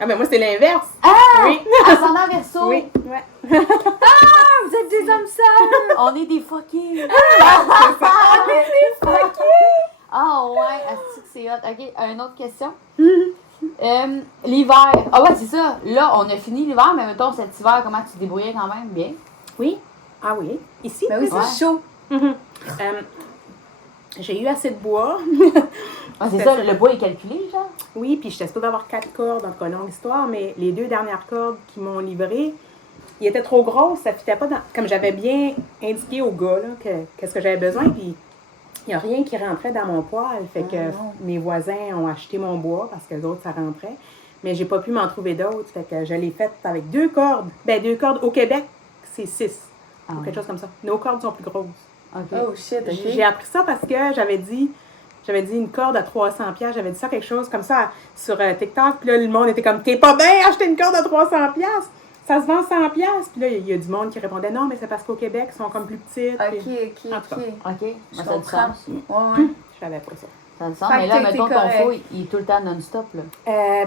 Ah, ben moi, c'est l'inverse. Ah! Oui. Ascendant verso. Oui. Ouais. Vous êtes des hommes seuls! On est des fuckés. Ah ouais, est-ce que c'est hot? OK, une autre question. L'hiver. Ah ouais, c'est ça. Là, on a fini l'hiver, mais mettons, cet hiver, comment tu te débrouillais quand même? Bien. Oui. Ah oui. Ici? Ben oui, c'est Ouais. chaud. J'ai eu assez de bois. Ah, c'est ça, le bois est calculé, genre? Oui, puis j'étais supposée avoir 4 cordes, en tout cas, longue histoire, mais les 2 dernières cordes qui m'ont livré, ils étaient trop grosses, ça ne fitait pas dans... Comme j'avais bien indiqué au gars, là, qu'est-ce que j'avais besoin, puis il n'y a rien qui rentrait dans mon poêle, fait que mes voisins ont acheté mon bois, parce que les autres, ça rentrait, mais j'ai pas pu m'en trouver d'autres, fait que je l'ai faite avec 2 cordes. Ben, 2 cordes, au Québec, c'est 6, ou quelque chose comme ça. Nos cordes sont plus grosses. OK. Oh shit, ok. J'ai appris ça parce que j'avais dit une corde à 300$. J'avais dit ça quelque chose comme ça sur TikTok. Puis là, le monde était comme, t'es pas bien acheter une corde à 300$. Ça se vend 100$. Puis là, il y a du monde qui répondait, non, mais c'est parce qu'au Québec, ils sont comme plus petites. Ok, Puis- en tout ok. cas, OK. Je Ça a du comprends. sens. Ouais. je savais pas ça. Ça a du sens. Fait Mais que là, t'es mettons, ton correct. faux, il est tout le temps non-stop, là.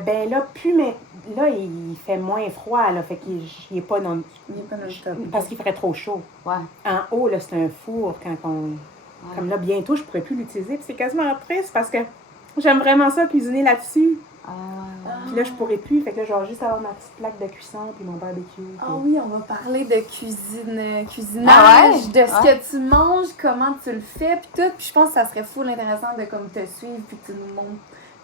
Ben là, mais là, il fait moins froid, là. Fait qu'il est pas non... Il est pas non-stop. Parce qu'il ferait trop chaud. Ouais. En haut, là, c'est un four quand on... Comme là, bientôt, je pourrais plus l'utiliser. Puis c'est quasiment triste parce que j'aime vraiment ça, cuisiner là-dessus. Puis là, je pourrais plus. Fait que là, je vais juste avoir ma petite plaque de cuisson puis mon barbecue. Ah puis- oui, on va parler de cuisinage, Ah ouais? de ce que tu manges, comment tu le fais, puis tout. Puis je pense que ça serait full intéressant de comme te suivre, puis que tu nous montres,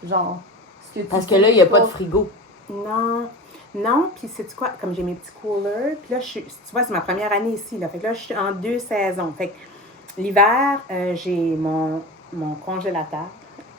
genre, ce que tu Parce que là, il n'y a pas de frigo. Non, puis c'est quoi? Comme j'ai mes petits coolers, puis là, tu vois, c'est ma première année ici, là. Fait que là, je suis en 2 saisons. Fait que l'hiver, j'ai mon congélateur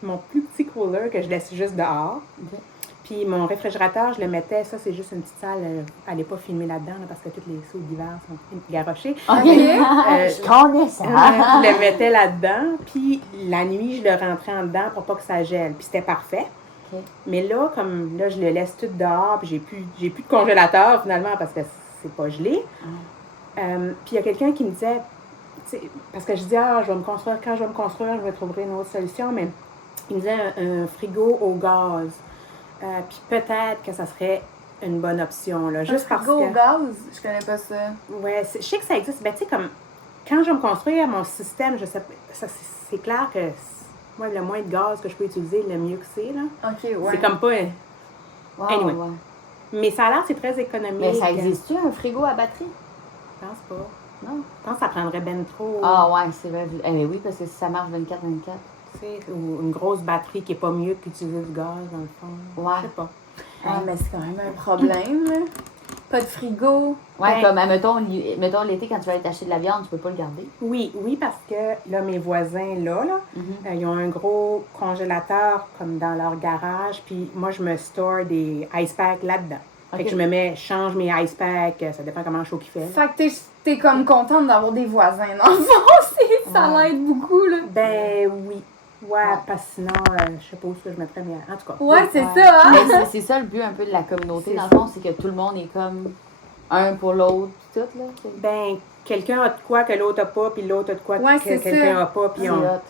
mon plus petit cooler que je laisse juste dehors. Ok. Puis mon réfrigérateur, je le mettais, ça c'est juste une petite salle, allez pas filmer là-dedans là, parce que tous les seaux d'hiver sont garochés. Ok. Je connais ça. je le mettais là-dedans, puis la nuit, je le rentrais en dedans pour pas que ça gèle. Puis c'était parfait. Ok. Mais là, comme là, je le laisse tout dehors, puis j'ai plus de congélateur finalement parce que c'est pas gelé. Puis il y a quelqu'un qui me disait, parce que je dis, je vais me construire, quand je vais me construire, je vais trouver une autre solution, mais il me disait un frigo au gaz. Puis peut-être que ça serait une bonne option, là, juste parce que... au gaz? Je connais pas ça. Ouais, je sais que ça existe. Ben, tu sais, comme, quand je vais me construire mon système, je sais, c'est clair que moi, le moins de gaz que je peux utiliser, le mieux que c'est, là. OK, ouais. C'est comme pas... Wow, Anyway. ouais. Mais ça a l'air, c'est très économique. Mais ça existe-tu, un frigo à batterie? Je pense pas. Non. Je pense que ça prendrait ben trop... Ah ouais, c'est vrai. Eh bien oui, parce que si ça marche 24-24. Tu sais, ou une grosse batterie qui est pas mieux qu'utiliser du gaz, dans le fond. Ouais. Je sais pas. Ah, mais c'est quand même un problème, là. Pas de frigo. Ouais, Ben- comme, mettons l'été, quand tu vas aller t'acheter de la viande, tu peux pas le garder. Oui, parce que là, mes voisins, là, ils ont un gros congélateur comme dans leur garage, puis moi, je me store des ice packs là-dedans. Fait que Ok. je change mes ice packs, ça dépend comment chaud qu'il fait. Fait que t'es comme contente d'avoir des voisins, dans le fond. Ça Ouais. l'aide beaucoup, là. Ben oui. Ouais, parce que sinon, je sais pas où ça je mettrais, mais en tout cas. Ouais, c'est Ouais. ça, hein? Mais c'est ça le but un peu de la communauté, C'est dans le ça. fond, c'est que tout le monde est comme un pour l'autre, pis tout, là. Ben, quelqu'un a de quoi que l'autre a pas, puis l'autre a de quoi Ouais, que c'est quelqu'un ça. a pas, puis C'est on. hot.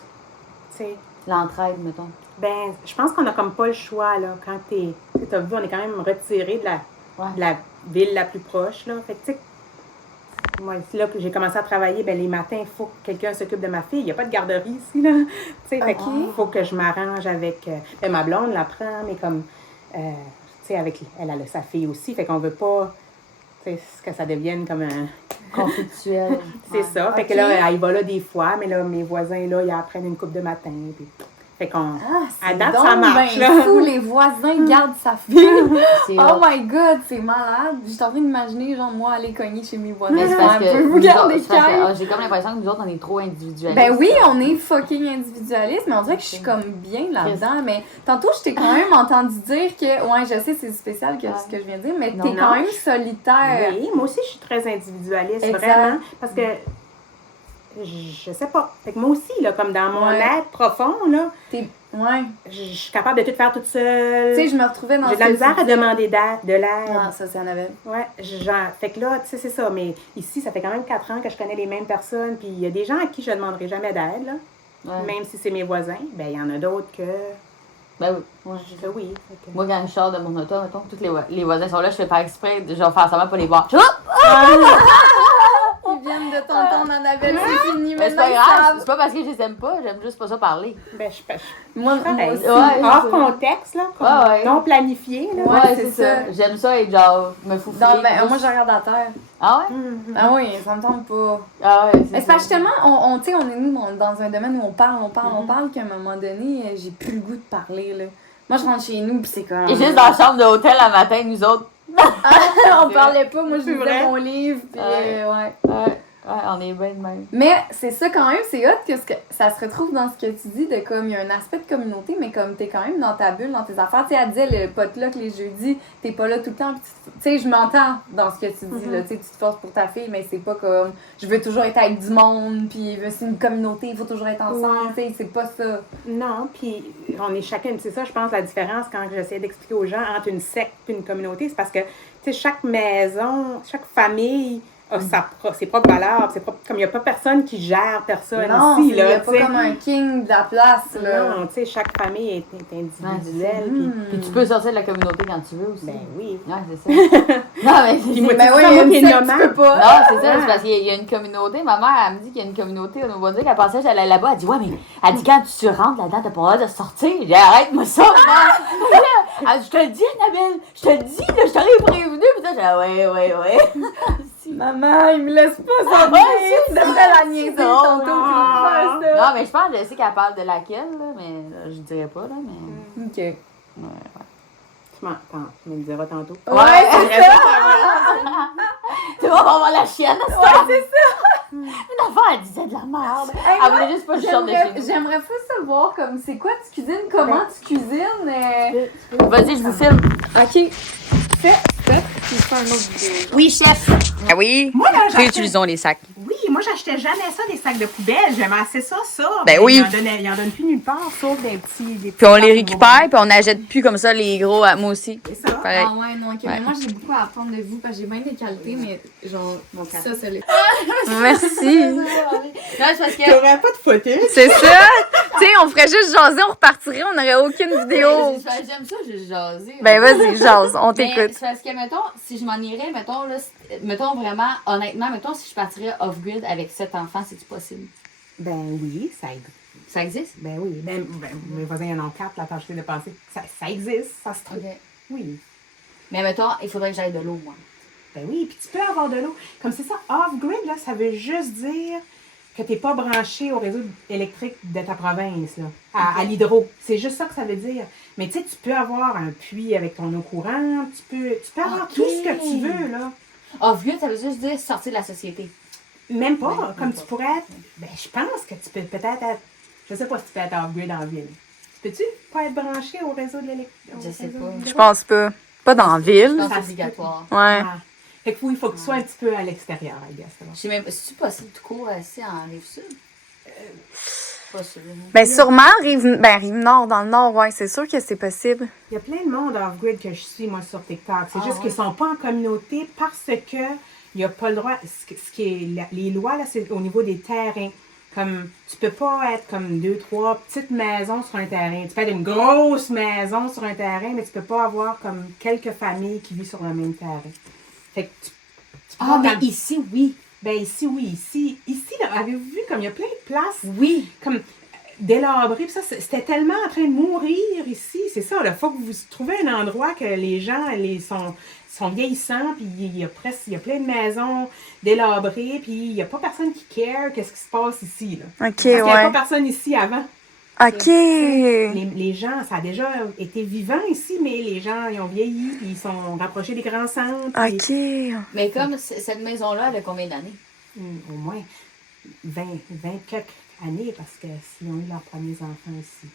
Tu sais. L'entraide, mettons. Ben, je pense qu'on a comme pas le choix, là. Quand t'as vu, on est quand même retiré de la ville la plus proche, là. Fait que, tu sais, moi, c'est là que j'ai commencé à travailler, ben les matins, il faut que quelqu'un s'occupe de ma fille. Il n'y a pas de garderie ici, là. Tu sais, fait qu'il faut que je m'arrange avec... ben, ma blonde la prend, mais comme... tu sais, avec... Elle a sa fille aussi, fait qu'on veut pas... Tu sais, que ça devienne comme un... Conflictuel. C'est ça. Fait que là, elle y va là des fois, mais là, mes voisins, là, ils apprennent une coupe de matin, puis... Fait qu'on... C'est à date, donc ça marche, ben là. fou, les voisins gardent sa fille. C'est Oh hot. my god, c'est malade. J'étais en train d'imaginer, genre, moi, aller cogner chez mes voisins. Mais c'est parce que vous nous garder autres, c'est parce que, calme. j'ai comme l'impression que nous autres, on est trop individualistes. Ben oui, on est fucking individualiste, mais on dirait que je suis comme bien là-dedans. Mais tantôt, je t'ai quand même entendu dire que, ouais, je sais, c'est spécial que ce que je viens de dire, mais Non, t'es quand non. même solitaire. Oui, moi aussi, je suis très individualiste, Exact. vraiment. Parce que, je sais pas. Fait que moi aussi, là, comme dans mon Ouais. être profond, là, Ouais. je suis capable de tout faire toute seule. Tu sais, je me retrouvais dans J'ai de la ce misère que à tu dis. demander de l'aide. Ah, ça, c'est Annabelle. Ouais, genre, fait que là, tu sais, c'est ça. Mais ici, ça fait quand même 4 ans que je connais les mêmes personnes. Puis il y a des gens à qui je ne demanderai jamais d'aide, là. Ouais. Même si c'est mes voisins. Ben, il y en a d'autres que Ben oui. que oui. Fait que- Moi, quand je sors de mon auto, mettons, tous les voisins sont là, je fais pas exprès, je vais faire seulement pour les voir. Ils viennent de t'entendre, Annabelle, c'est fini. Mais c'est Maintenant, pas ils grave, savent. c'est pas parce que je les aime pas, j'aime juste pas ça parler. Ben, je Moi, pareil. aussi. Ouais, Hors c'est- contexte, là. Comme Ouais. non planifié, là. Ouais, Ouais, c'est c'est ça. ça. J'aime ça être genre, me foufler. Moi, je regarde à terre. Ah ouais? Mhm. Ah oui, ça me tente pas. Ah ouais, Mais c'est parce que tellement, tu sais, on est nous dans un domaine où on parle qu'à un moment donné, j'ai plus le goût de parler, là. Moi, je rentre chez nous, pis c'est comme... Et juste dans la chambre d'hôtel à matin, nous autres. on parlait pas, moi, je C'est lisais vrai? mon livre, pis Ouais. ouais. Ouais, on est bien de même. Mais c'est ça quand même, c'est hot que ça se retrouve dans ce que tu dis, de comme, il y a un aspect de communauté, mais comme t'es quand même dans ta bulle, dans tes affaires. Tu sais, elle disait, le potluck les jeudis, t'es pas là tout le temps, pis tu sais, je m'entends dans ce que tu dis, là, tu sais, tu te forces pour ta fille, mais c'est pas comme, je veux toujours être avec du monde, pis c'est une communauté, il faut toujours être ensemble, tu sais, c'est pas ça. Non, puis on est chacune. C'est ça, je pense, la différence quand j'essaie d'expliquer aux gens entre une secte et une communauté, c'est parce que, tu sais, chaque maison, chaque famille a ses propres valeurs, comme il n'y a pas personne qui gère personne Non, ici, il y a là, pas tu sais. comme un king de la place, là. Non, tu sais, chaque famille est individuelle, Ouais, puis Puis tu peux sortir de la communauté quand tu veux aussi. ben oui. Ouais, c'est ça. Non, mais Puis moi, Ben c'est oui, ça, il y a moi une qui est secte, tu nomade. peux pas. Non, c'est ça, Ah. c'est parce qu'il y a une communauté. Ma mère, elle me dit qu'il y a une communauté au Nouveau-Brunswick. Elle pensait que j'allais là-bas. Elle dit, ouais, mais elle dit, quand tu rentres là-dedans, t'as pas le droit de sortir. J'ai dit, arrête-moi ça, maman. Elle dit, je te le dis, Annabelle, je te le dis, là, je t'aurais prévenu. Puis ça, j'ai dit, ouais. Maman, il me laisse pas sortir, Ouais, tu devrais la niaiser drôle. tantôt, puis faire ça. Non, mais je pense, je sais qu'elle parle de laquelle, là, mais là, je dirais pas, là, mais. Ok. Tu me le diras tantôt. Ouais, c'est ça! Tu vas voir la chienne, Ouais, c'est ça! Une enfant, elle disait de la merde. Elle voulait juste pas que je sorte de chez nous. J'aimerais pas savoir comme c'est quoi tu cuisines, comment tu cuisines. Vas-y, je vous filme. Ok. Fais, puis fais un autre vidéo. Oui, chef. Ah oui. Moi, là, Réutilisons les sacs. Oui, moi, j'achetais jamais ça, des sacs de poubelle. J'aimais assez ça. Ben oui. Il en donne plus nulle part, sauf des petits Puis on les récupère, puis on n'achète plus comme ça les gros. Moi aussi. C'est ça. Pareil. Ah ouais, non, ok. Mais moi, j'ai beaucoup à apprendre de vous parce que j'ai bien des qualités, mais genre, ça, c'est les. Merci. Non, c'est parce que. T'aurais pas de photos. C'est ça! Tu sais, on ferait juste jaser, on repartirait, on n'aurait aucune vidéo. J'aime ça, j'ai jasé. Ben vas-y, jase, on Mais t'écoute. c'est parce que, mettons, si je m'en irais, mettons vraiment, honnêtement, mettons, si je partirais off-grid avec 7 enfants, c'est-tu possible? Ben oui, ça aide. Ça existe? Ben oui. Ben, mes voisins en ont 4, là, quand je de penser. Ça existe, ça se trouve. OK. Oui. Mais mettons, il faudrait que j'aille de l'eau, moi. Ben oui, puis tu peux avoir de l'eau. Comme c'est ça, off-grid, là, ça veut juste dire que tu n'es pas branché au réseau électrique de ta province, là, à l'hydro. C'est juste ça que ça veut dire. Mais tu sais, tu peux avoir un puits avec ton eau courante, tu peux avoir tout ce que tu veux, là. Off-grid, ça veut juste dire sortir de la société. Même pas, Ouais, comme même tu pas. pourrais être. Ben, je pense que tu peux peut-être être. Je sais pas si tu peux être off-grid en ville. Peux-tu pas être branché au réseau de l'électricité? Je sais pas. Je pense pas. Pas dans la Je ville. pense que Ça c'est se obligatoire. Ouais. Ah. Fait que oui, il faut que tu sois un petit peu à l'extérieur, I guess. là. Je sais même pas, c'est-tu possible de courir assis en Rive-Sud? Pas sûr. Ben sûrement, Rive-Nord, dans le Nord, ouais, c'est sûr que c'est possible. Il y a plein de monde off-grid que je suis, moi, sur TikTok. C'est Ah, juste ouais. qu'ils sont pas en communauté parce que il n'y a pas le droit. Ce qui est les lois, là, c'est au niveau des terrains. Comme, tu peux pas être comme 2, 3 petites maisons sur un terrain. Tu peux être une grosse maison sur un terrain, mais tu peux pas avoir comme quelques familles qui vivent sur le même terrain. Fait que tu Ah, peux mais ici, oui. ben ici, oui, ici. Ici, là, avez-vous vu comme il y a plein de places Oui. comme délabrées. Puis ça, c'était tellement en train de mourir ici. C'est ça, il faut que vous trouviez un endroit que les gens sont vieillissants, puis il y a plein de maisons délabrées, puis il n'y a pas personne qui care qu'est-ce qui se passe ici. Là. Ok, Parce qu'il n'y avait ouais. pas personne ici avant. Ok. Les gens, ça a déjà été vivant ici, mais les gens, ils ont vieilli, puis ils sont rapprochés des grands centres. puis, Ok. Mais comme cette maison-là, elle a combien d'années? au moins 20 quelques années, parce que s'ils ont eu leurs premiers enfants ici.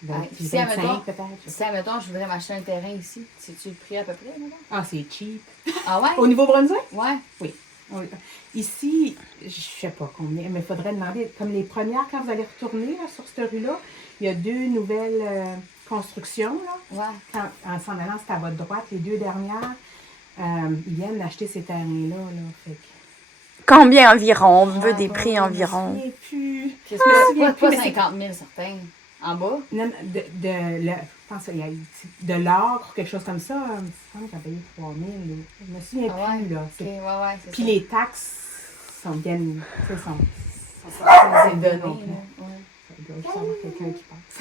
Si, 25 admettons, peut-être. Si, admettons, je voudrais m'acheter un terrain ici, c'est-tu le prix à peu près, maintenant? Ah, c'est cheap. Ah ouais? Au Nouveau-Brunswick? Ouais. Oui. Ici, je sais pas combien, mais il faudrait demander, comme les premières, quand vous allez retourner là, sur cette rue-là, il y a 2 nouvelles constructions. Là. Ouais. En s'en allant, c'est à votre droite, les 2 dernières, ils viennent d'acheter ces terrains-là. Là, fait que, Combien environ? On veut des prix je me environ. souviens plus. Qu'est-ce me que souviens pas plus, mais 50 000 certains. En bas? Non, je pense qu'il y a de l'or, quelque chose comme ça. Il me semble qu'il a payé 3 000. Là. Je me souviens Ah ouais? plus. Là. Ok, ouais, c'est Puis ça. les taxes sont bien. C'est C'est donné, là. Ouais. Il doit juste avoir quelqu'un qui passe.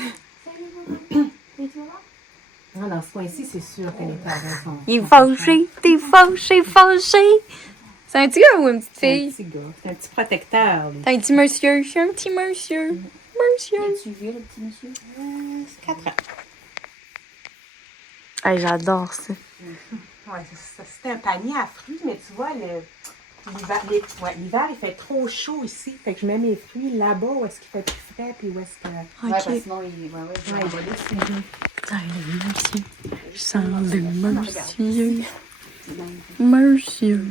Non, dans ce coin-ci, c'est sûr que les terrains sont. Il est fâché, t'es fâché, fâché. C'est un petit gars ou une petite C'est un fille? petit gars. C'est un petit protecteur. Lui. C'est un petit monsieur. C'est un petit monsieur. Monsieur. Tu vu le petit monsieur? C'est 4 ans. Hey, j'adore ça. Ouais, c'est un panier à fruits, mais tu vois, l'hiver, il fait trop chaud ici. Fait que je mets mes fruits là-bas où est-ce qu'il fait plus frais, puis où est-ce que. Ouais, parce que Ok. sinon, il va Ouais, voler. Ah, le monsieur. Je sens le monsieur. Monsieur. Monsieur.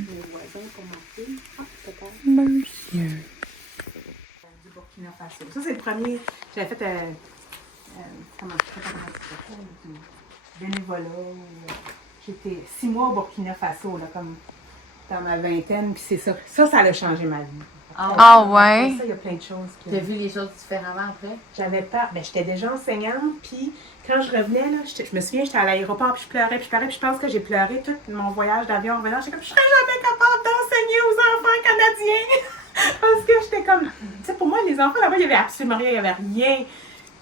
Du Burkina Faso. Ça, c'est le premier. J'avais fait comment je fais du bénévolat. J'étais 6 mois au Burkina Faso, là, comme dans ma vingtaine, puis c'est ça. Ça a changé ma vie. Ah ouais? Ça, il y a plein de choses. T'as vu les choses différemment après? J'avais peur. Ben, j'étais déjà enseignante, puis quand je revenais, là, je me souviens, j'étais à l'aéroport, puis je pleurais, puis je pense que j'ai pleuré tout mon voyage d'avion en revenant. J'étais comme, je serais jamais capable d'enseigner aux enfants canadiens! Parce que j'étais comme, tu sais, pour moi, les enfants là-bas, il n'y avait absolument rien, il n'y avait rien.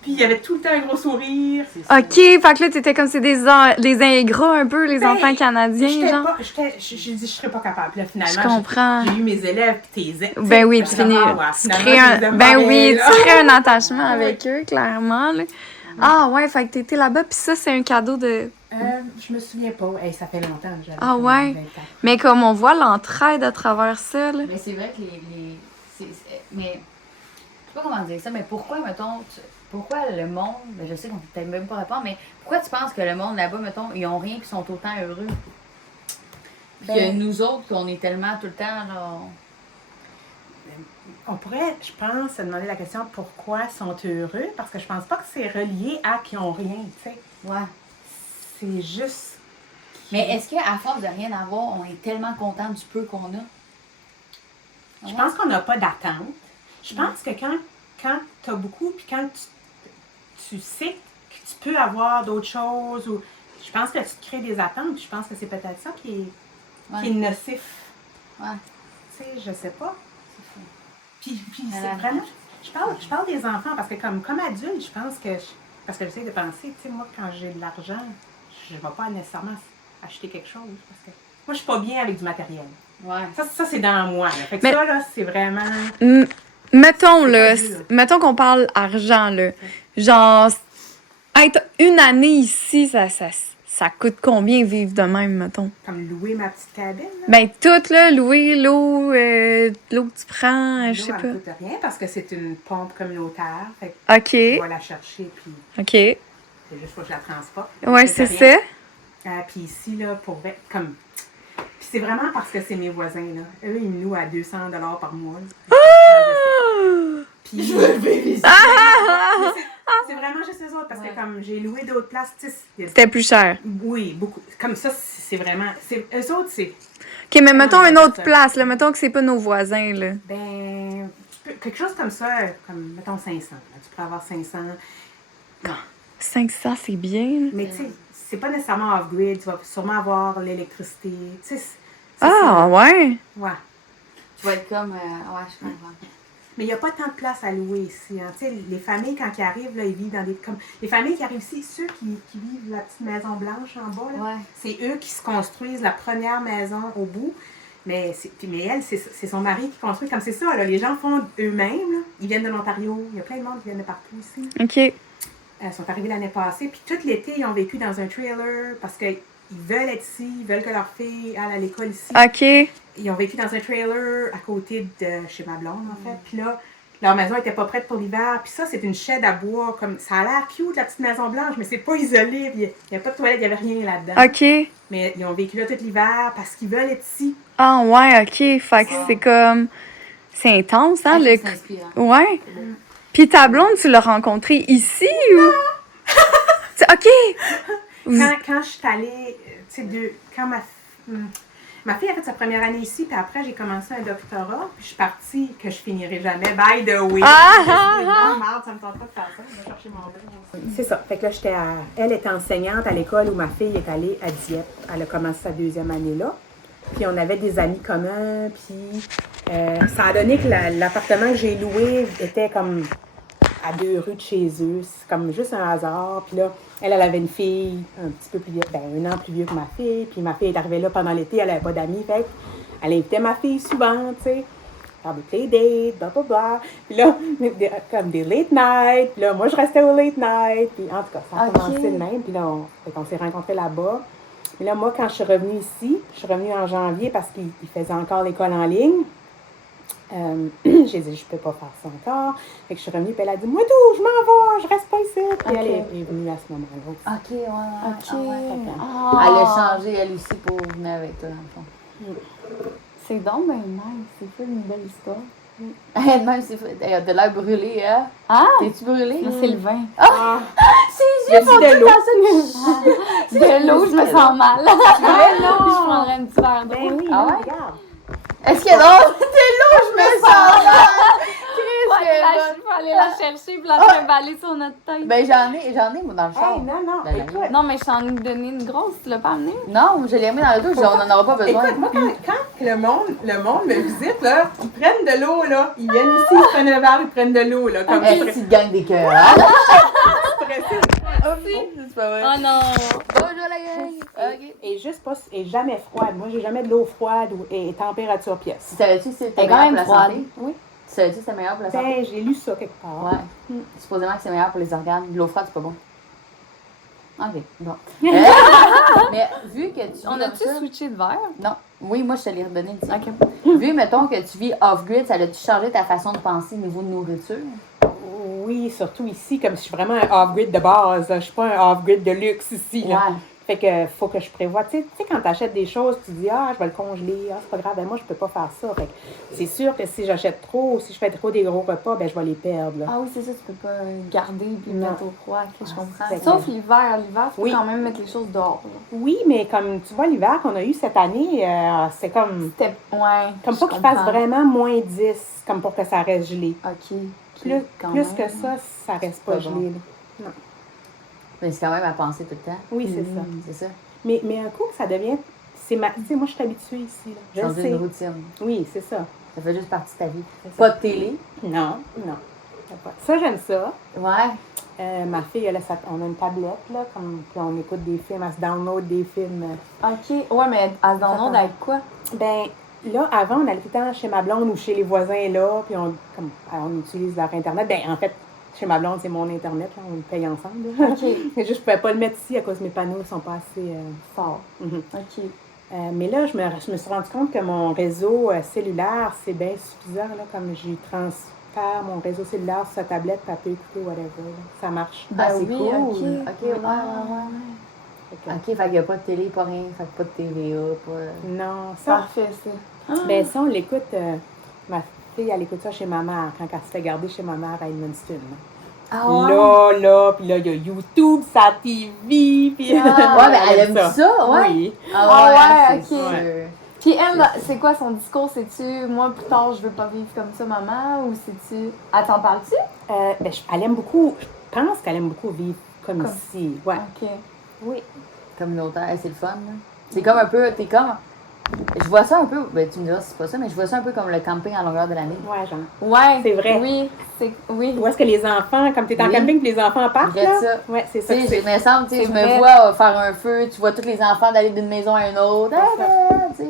Puis il y avait tout le temps un gros sourire. Ok, fait que là, t'étais comme c'est des ingrats un peu, les Ben, enfants canadiens, genre. J'ai dit, je serais pas capable. Puis là, finalement, Je comprends. j'ai eu mes élèves, puis tes élèves. Ben oui, tu finis. Tu crées un, ben oui, tu crées un attachement avec eux, clairement. Là. Ah ouais, fait que t'étais là-bas, puis ça, c'est un cadeau de... Je me souviens pas. Hey, ça fait longtemps. J'avais Ah comme ouais? 20 ans. Mais comme on voit l'entraide à travers ça, là. Mais c'est vrai que mais je sais pas comment dire ça, mais pourquoi, mettons, pourquoi le monde, ben je sais qu'on peut peut-être même pas répondre, mais pourquoi tu penses que le monde là-bas, mettons, ils ont rien puis sont autant heureux? Puis que nous autres, qu'on est tellement tout le temps, genre... On pourrait, je pense, se demander la question pourquoi ils sont heureux, parce que je pense pas que c'est relié à qu'ils ont rien, tu sais. Ouais. C'est juste. Mais est-ce qu'à force de rien avoir, on est tellement content du peu qu'on a? Je pense qu'on n'a pas d'attente. Je pense que quand tu as beaucoup, puis quand tu sais que tu peux avoir d'autres choses, ou je pense que tu te crées des attentes, puis je pense que c'est peut-être ça qui est nocif. Ouais. Tu sais, je sais pas. Puis c'est Voilà. vraiment. Je parle des enfants parce que comme adulte, je pense que. Parce que j'essaie de penser, tu sais, moi, quand j'ai de l'argent, je ne vais pas nécessairement acheter quelque chose. Parce que moi, je suis pas bien avec du matériel. Ouais. Ça c'est dans moi. Là. Fait que Mais- ça, là, c'est vraiment. Mettons, là, C'est pas dur. mettons qu'on parle argent, là. Genre, être une année ici, ça coûte combien vivre de même, mettons? Comme louer ma petite cabine. Là. Ben, tout, là, louer l'eau que tu prends, je sais L'eau, pas. elle ne coûte rien parce que c'est une pompe communautaire. Fait que OK, je vais la chercher, puis OK. c'est juste que je la transporte. Ouais, Ça c'est coûte rien. ça. Puis ici, là, comme. Puis c'est vraiment parce que c'est mes voisins, là. Eux, ils me louent à 200 $ par mois. Là. Puis c'est vraiment juste eux autres parce que comme j'ai loué d'autres places, tu sais, C'était plus cher. oui, beaucoup. Comme ça, c'est vraiment. Eux autres, c'est. OK, mais mettons Ouais, une autre ça. place, là. Mettons que c'est pas nos voisins, là. Ben. Quelque chose comme ça, comme, mettons 500. Là. Tu peux avoir 500. 500, c'est bien, là. Mais tu sais, c'est pas nécessairement off-grid. Tu vas sûrement avoir l'électricité. Tu sais, Ah, ouais. Ouais. Tu vas être comme... ouais, je comprends. Mais il n'y a pas tant de place à louer ici. Hein. Tu sais, les familles, quand ils arrivent, là, ils vivent dans des... Comme, les familles qui arrivent ici, ceux qui vivent la petite maison blanche en bas, là, Ouais. c'est eux qui se construisent la première maison au bout. Mais elle, c'est son mari qui construit. Comme c'est ça, là, les gens font eux-mêmes. Là. Ils viennent de l'Ontario. Il y a plein de monde qui viennent de partout ici. OK. Ils sont arrivés l'année passée. Puis tout l'été, ils ont vécu dans un trailer parce qu'ils veulent être ici. Ils veulent que leur fille aille à l'école ici. OK. Ils ont vécu dans un trailer à côté de chez ma blonde, en fait. Puis là, leur maison n'était pas prête pour l'hiver. Puis ça, c'est une chaîne à bois. Comme, ça a l'air cute, la petite maison blanche, mais c'est pas isolé. Il n'y a pas de toilette, il n'y avait rien là-dedans. OK. Mais ils ont vécu là tout l'hiver parce qu'ils veulent être ici. Ah, ouais, OK. Fait que c'est comme... C'est intense, hein? C'est inspirant. Ouais. Puis ta blonde, tu l'as rencontrée ici ou? OK. Quand je suis allée, tu sais, quand ma fille a fait sa première année ici, puis après, j'ai commencé un doctorat, puis je suis partie, que je finirai jamais, by the way. Non, merde, ça me tente pas de faire ça, je vais chercher mon livre. C'est ça. Fait que là, elle était enseignante à l'école où ma fille est allée à Dieppe. Elle a commencé sa deuxième année là. Puis on avait des amis communs, puis ça a donné que l'appartement que j'ai loué était comme à 2 rues de chez eux. C'est comme juste un hasard. Puis là, elle avait une fille un petit peu plus vieille, un an plus vieux que ma fille. Puis ma fille est arrivée là pendant l'été, elle n'avait pas d'amis. Fait elle invitait ma fille souvent, tu sais, faire des playdates, blablabla. Puis là, comme des late night. Puis là, moi, je restais au late night. Puis en tout cas, ça a commencé de même. Puis là, on s'est rencontrés là-bas. Et là, moi, quand je suis revenue ici, je suis revenue en janvier parce qu'il faisait encore l'école en ligne. J'ai dit, je peux pas faire ça encore. Fait que je suis revenue, puis elle a dit, moi tout, je m'en vais, je reste pas ici. Puis elle est venue à ce moment-là. OK, ouais. OK. Ah, ouais, fait que- Ah. Elle a changé, elle aussi, pour venir avec toi, dans le fond. C'est donc ben nice. C'est pas une belle histoire. Elle-même, elle a de l'air brûlée, hein? Ah! T'es-tu brûlée? C'est le vin. C'est Il a dit de l'eau. De l'eau, je me sens mal. Je prendrais un petit verre d'eau. Ben oui, Ah ouais? regarde. Est-ce qu'il y a d'autres? De l'eau, je me sens mal! Faut aller la chercher puis la trimballer sur notre tête. Ben, j'en ai, moi, dans le char. Hey, non, Ben, écoute. Non, mais je t'en ai donné une grosse, tu l'as pas amenée? Non, je l'ai mis dans le dos, je dis, on n'en aura pas besoin. Écoute, moi, quand le monde me visite, là, ils prennent de l'eau, là. Ils viennent ici, ils prennent un verre, ils prennent de l'eau, là. Comme Hey, petite gang des cœurs, hein? stressés. C'est pas vrai. Oh non! Bonjour la gang! OK. Et jamais froide. Moi, j'ai jamais de l'eau froide et température pièce. Tu savais-tu que c'était Elle est quand bon même pour la froide. santé? Oui. Tu savais-tu que c'est meilleur pour la santé? Ben, j'ai lu ça quelque part. Ouais. Supposément que c'est meilleur pour les organes. De l'eau froide, c'est pas bon. Ok, bon. Mais vu que tu. On a-tu switché de verre? Non. Oui, moi, je te l'ai redonné. Ok. Vu, mettons, que tu vis off-grid, ça a-tu changé ta façon de penser au niveau de nourriture? Oui, surtout ici, comme je suis vraiment un off-grid de base. Je suis pas un off-grid de luxe ici. Là. Ouais. Fait que faut que je prévoie. Tu sais, quand tu achètes des choses, tu dis je vais le congeler, c'est pas grave. Ben moi, je peux pas faire ça. Fait que c'est sûr que si j'achète trop, si je fais trop des gros repas, ben je vais les perdre. Là. Ah oui, c'est ça, tu peux pas garder puis Non. mettre au froid. Ok, je comprends. c'est Sauf que- l'hiver. L'hiver, tu peux Oui. quand même mettre les choses dehors. là. Oui, mais comme tu vois, l'hiver qu'on a eu cette année, c'est comme C'était. Ouais. comme je pas qu'il fasse comprends. vraiment moins 10, comme pour que ça reste gelé. Ok. Plus, quand plus même. que ça reste pas pas gelé. bon. Là. Mais c'est quand même à penser tout le temps. Oui, c'est ça. C'est ça. Mais un coup que ça devient. Tu sais, moi, je suis habituée ici. Là. Je le Changer sais. une routine. Oui, c'est ça. Ça fait juste partie de ta vie. C'est Pas ça. de télé. Non. Ça, j'aime ça. Ouais. Ma fille, on a une tablette, là, puis on écoute des films, elle se download des films. Ok. Ouais, mais à se download avec quoi? Ben, là, avant, on allait tout le temps chez ma blonde ou chez les voisins, là, puis on utilise leur Internet. Ben, en fait, chez ma blonde, c'est mon Internet, là, on le paye ensemble. là. Ok. Mais juste, je pouvais pas le mettre ici à cause que mes panneaux sont pas assez forts. Mhm. Ok. Mais là, je me suis rendu compte que mon réseau cellulaire, c'est bien suffisant, là, comme j'y transfère mon réseau cellulaire sur sa tablette, puis elle peut écouter whatever. Là. Ça marche. Ben c'est oui, cool. ok. Ok, ouais. Fait que- Ok, fait qu'il n'y a pas de télé, pas rien. Fait que pas de TVA, pas. Non, ça, Parfait, ça. ben ça, on l'écoute. Ma fille, elle écoute ça chez ma mère, quand elle se fait garder chez ma mère à Edmundston. Là. Ah Puis là, il y a YouTube, sa TV, puis... Ah. Ouais, mais elle aime ça, ouais. Oui. Ah ouais, c'est ok. sûr. Puis elle, c'est quoi son discours? C'est-tu, moi, plus tard, je veux pas vivre comme ça, maman? Ou c'est-tu... Elle t'en parle-tu? Ben, elle aime beaucoup, je pense qu'elle aime beaucoup vivre comme ici. Ouais. Ok. Oui. Communautaire, c'est le fun, là. C'est comme un peu. T'es comme. Je vois ça un peu. Ben, tu me diras si c'est pas ça, mais je vois ça un peu comme le camping à longueur de l'année. Ouais, genre. Ouais. C'est vrai. Oui, oui. Où est-ce que les enfants, comme tu es en Oui. camping, puis les enfants partent, Regarde là? ça. Ouais, c'est Tu ça. sais, que c'est. il me semble, tu sais, C'est je vrai. me vois faire un feu, tu vois tous les enfants d'aller d'une maison à une autre. C'est ça. Tu sais.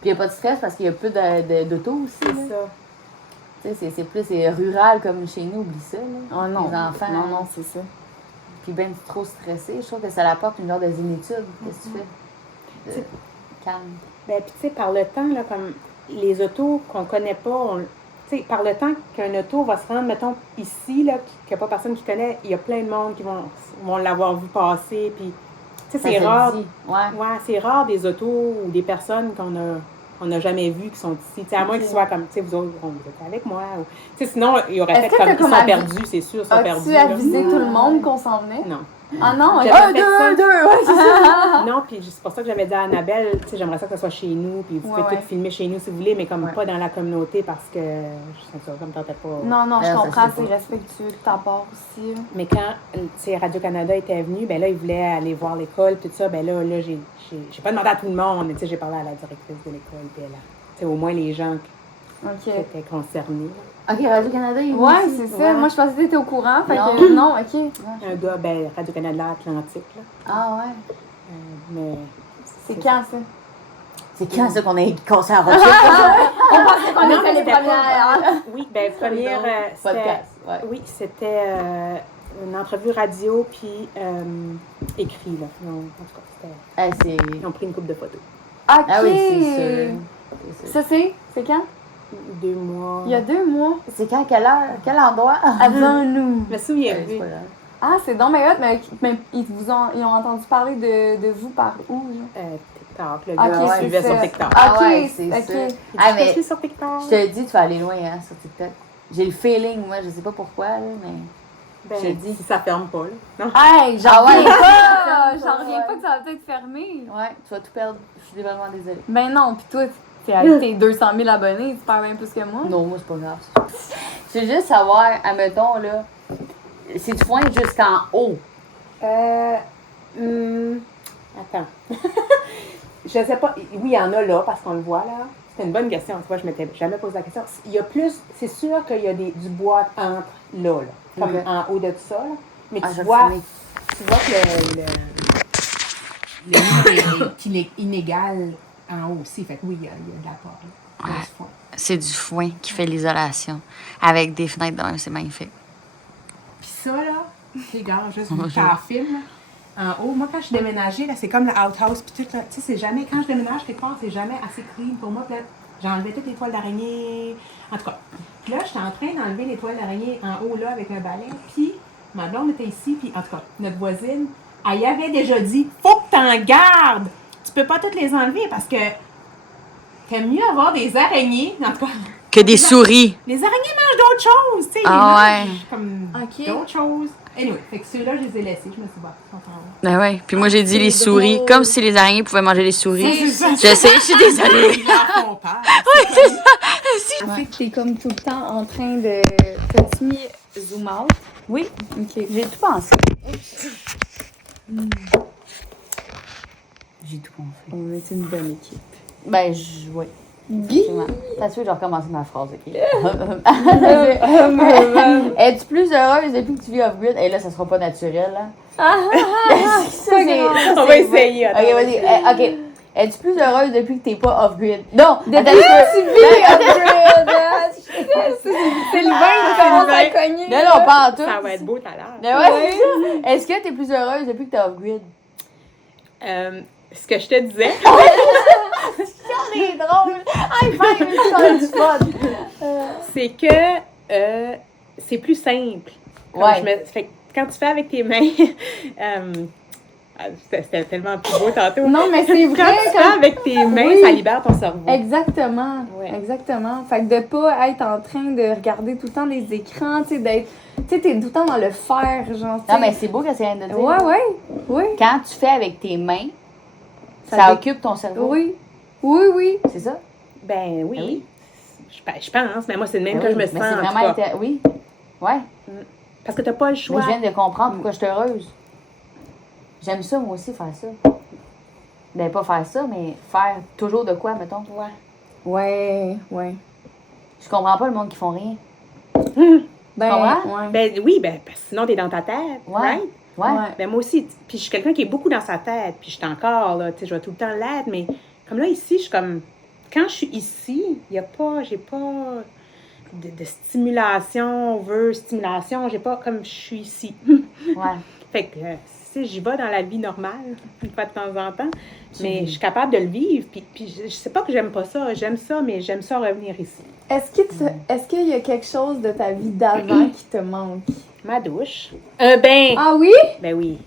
Puis il n'y a pas de stress parce qu'il y a plus d'auto aussi. C'est là. ça. Tu sais, c'est plus rural comme chez nous, oublie ça. Là. Oh non. Les enfants. Non, c'est ça. Puis ben trop stressé, je trouve que ça apporte une heure de zénitude. Qu'est-ce que tu fais? Calme. Ben, puis tu sais, par le temps, là, comme les autos qu'on connaît pas, tu sais, par le temps qu'un auto va se rendre, mettons, ici, là, qu'il n'y a pas personne qui connaît, il y a plein de monde qui vont l'avoir vu passer, puis, tu sais, Ça c'est se rare. dit. Ouais. Ouais, c'est rare des autos ou des personnes qu'on n'a jamais vues qui sont ici. Tu sais, à moins qu'ils soient comme, tu sais, vous autres, vous êtes avec moi. Ou, tu sais, sinon, il y aurait Est-ce fait que comme t'as ils comme sont perdus, c'est sûr, ils sont perdus. As-tu là. avisé tout le monde qu'on s'en venait? Non. Ah non, ok. J'avais fait ça. Ouais, c'est ça. Non, puis c'est pour ça que j'avais dit à Annabelle, tu sais, j'aimerais ça que ce soit chez nous, puis vous pouvez Ouais, tout filmer chez nous si vous voulez, mais comme Ouais. pas dans la communauté parce que, je sais pas, comme t'entends pas. Non, je Ça, comprends, c'est c'est pas. respectueux de ta part aussi. Mais quand, tu sais, Radio-Canada était venu, ben là, ils voulaient aller voir l'école, tout ça, ben là, j'ai pas demandé à tout le monde, mais tu sais, j'ai parlé à la directrice de l'école, puis elle a, tu sais, au moins les gens qui Ok. étaient concernés. Ok, Radio-Canada, il Ouais, aussi. c'est ça. Ouais. Moi, je pensais que t'étais au courant. Fait Non. que, non, ok. Un gars, ben, Radio-Canada Atlantique, là. Ah ouais. Mais. C'est quand ça? C'est quand ça qu'on s'est arrangé? On pensait qu'on Non, était les c'était pas- premières. Oui, ben, première. c'était- Podcast. Ouais. Oui, c'était une entrevue radio puis écrit, là. Non, en tout cas, C'est. ils ont pris une couple de photos. Ok. Ah oui, c'est sûr. C'est sûr. Ça, c'est quand? 2 mois. Il y a 2 mois. C'est quand, quelle heure, quel endroit? Avant nous. Je me souviens C'est plus. pas grave. Ah, c'est donc mais ils ont entendu parler de vous par où, genre? TikTok, le Ok, gars c'est suivait ça. sur TikTok. Ah, ok, ouais, c'est ok. sûr. Il dit, Ah, je mais te suis sur TikTok. je te dis, tu vas aller loin, hein, sur TikTok. J'ai le feeling, moi, je sais pas pourquoi, là, mais. Ben, je te dis. si ça ferme pas, là. Non. Hey, j'en Ah ouais. reviens pas! J'en reviens pas que ça va peut-être fermer. Ouais, tu vas tout perdre. Je suis vraiment désolée. Ben non, pis toi, t'es avec tes 200 000 abonnés, tu perds bien plus que moi. Non, moi, c'est pas grave. Je veux juste savoir, admettons, là, si tu pointes jusqu'en haut, Attends. Je sais pas. Oui, il y en a là, parce qu'on le voit, là. C'est une bonne question. Tu vois, je m'étais jamais posé la question. Il y a plus. C'est sûr qu'il y a du bois entre là. Comme Ok. en haut de tout ça, là. Mais Ah, tu je vois fumais. que le mur est inégal en haut aussi. Fait que oui, il y a de la part. Là. Dans ce fond. c'est du foin qui fait l'isolation. Avec des fenêtres d'un, c'est magnifique. Puis ça, là, regarde, juste vu qu'en film, là, en haut, moi, quand je suis déménagée, là, c'est comme le outhouse, puis tout, là, tu sais, c'est jamais, quand je déménage quelque part, c'est jamais assez clean pour moi. Puis là, j'ai enlevé toutes les toiles d'araignée, en tout cas. Puis là, j'étais en train d'enlever les toiles d'araignée en haut, là, avec un balai, puis ma blonde était ici, puis en tout cas, notre voisine, elle y avait déjà dit, faut que t'en gardes! Tu peux pas toutes les enlever parce que t'aimes mieux avoir des araignées, en tout cas. Que des souris. Les araignées mangent d'autres choses, tu sais. Ah ils mangent comme Ok. d'autres choses. Anyway, fait que ceux-là, je les ai laissés. Je me suis dit, bah, Ben ouais. Puis moi, j'ai dit les c'est souris. drôle. Comme si les araignées pouvaient manger les souris. C'est ça. Je sais, je suis désolée. ils en font peur. Ouais. fait que t'es comme tout le temps en train de... T'as-tu mis zoom out? Oui, OK. j'ai tout pensé. J'ai tout pensé. On est une bonne équipe. Ben, oui. Effectivement. T'as su, je vais recommencer ma phrase, OK? Es-tu plus heureuse depuis que tu vis off-grid? Et là, ça sera pas naturel, là. Ça, On va essayer. OK, vas-y. OK. Es-tu plus heureuse depuis que t'es pas off-grid? Non! Depuis attends, que tu vis off-grid! C'est le vin qui commence à cogner. Non, pas en tout. Ça va être beau tout à l'heure. Mais ouais, c'est ça. Est-ce que t'es plus heureuse depuis que t'es off-grid? Ce que je te disais, C'est drôle! High five! C'est du fun! c'est que c'est plus simple. Comme Ouais. fait que quand tu fais avec tes mains, c'était tellement plus beau tantôt. Non, mais c'est vrai. Quand tu fais avec tes mains, Oui. ça libère ton cerveau. Exactement. Ouais. Exactement. Fait que de pas être en train de regarder tout le temps les écrans, tu sais, d'être... Tu sais, t'es tout le temps dans le faire, genre, tu sais. Non, mais c'est beau que c'est rien de dire. Ouais. Quand tu fais avec tes mains, Ça ça dé- occupe ton cerveau. Oui. C'est ça? Ben oui. Ben oui. Je pense, mais moi, c'est le même Ben que oui, je me mais sens. c'est en tout vraiment... cas. Oui. Ouais. Parce que t'as pas le Moi, choix. je viens de comprendre pourquoi je suis heureuse. J'aime ça, moi aussi, faire ça. Ben, pas faire ça, mais faire toujours de quoi, mettons. Ouais. Ouais. Je comprends pas le monde qui font rien. Ben, comprends? ouais. Ben oui, ben parce que sinon, t'es dans ta tête. Ouais. Right? Ouais. Ben moi aussi. Puis je suis quelqu'un qui est beaucoup dans sa tête. Puis je suis encore, là, tu sais, je vais tout le temps l'être. Mais comme là, ici, je suis comme... Quand je suis ici, j'ai pas de stimulation, stimulation. J'ai pas comme je suis ici. Ouais. Fait que, tu sais, j'y vais dans la vie normale, une fois de temps en temps. Mais je suis capable de le vivre. Puis je sais pas que j'aime pas ça. J'aime ça, mais j'aime ça revenir ici. Est-ce qu'il y a quelque chose de ta vie d'avant qui te manque? Ma douche. Ben Ah oui? Ben oui.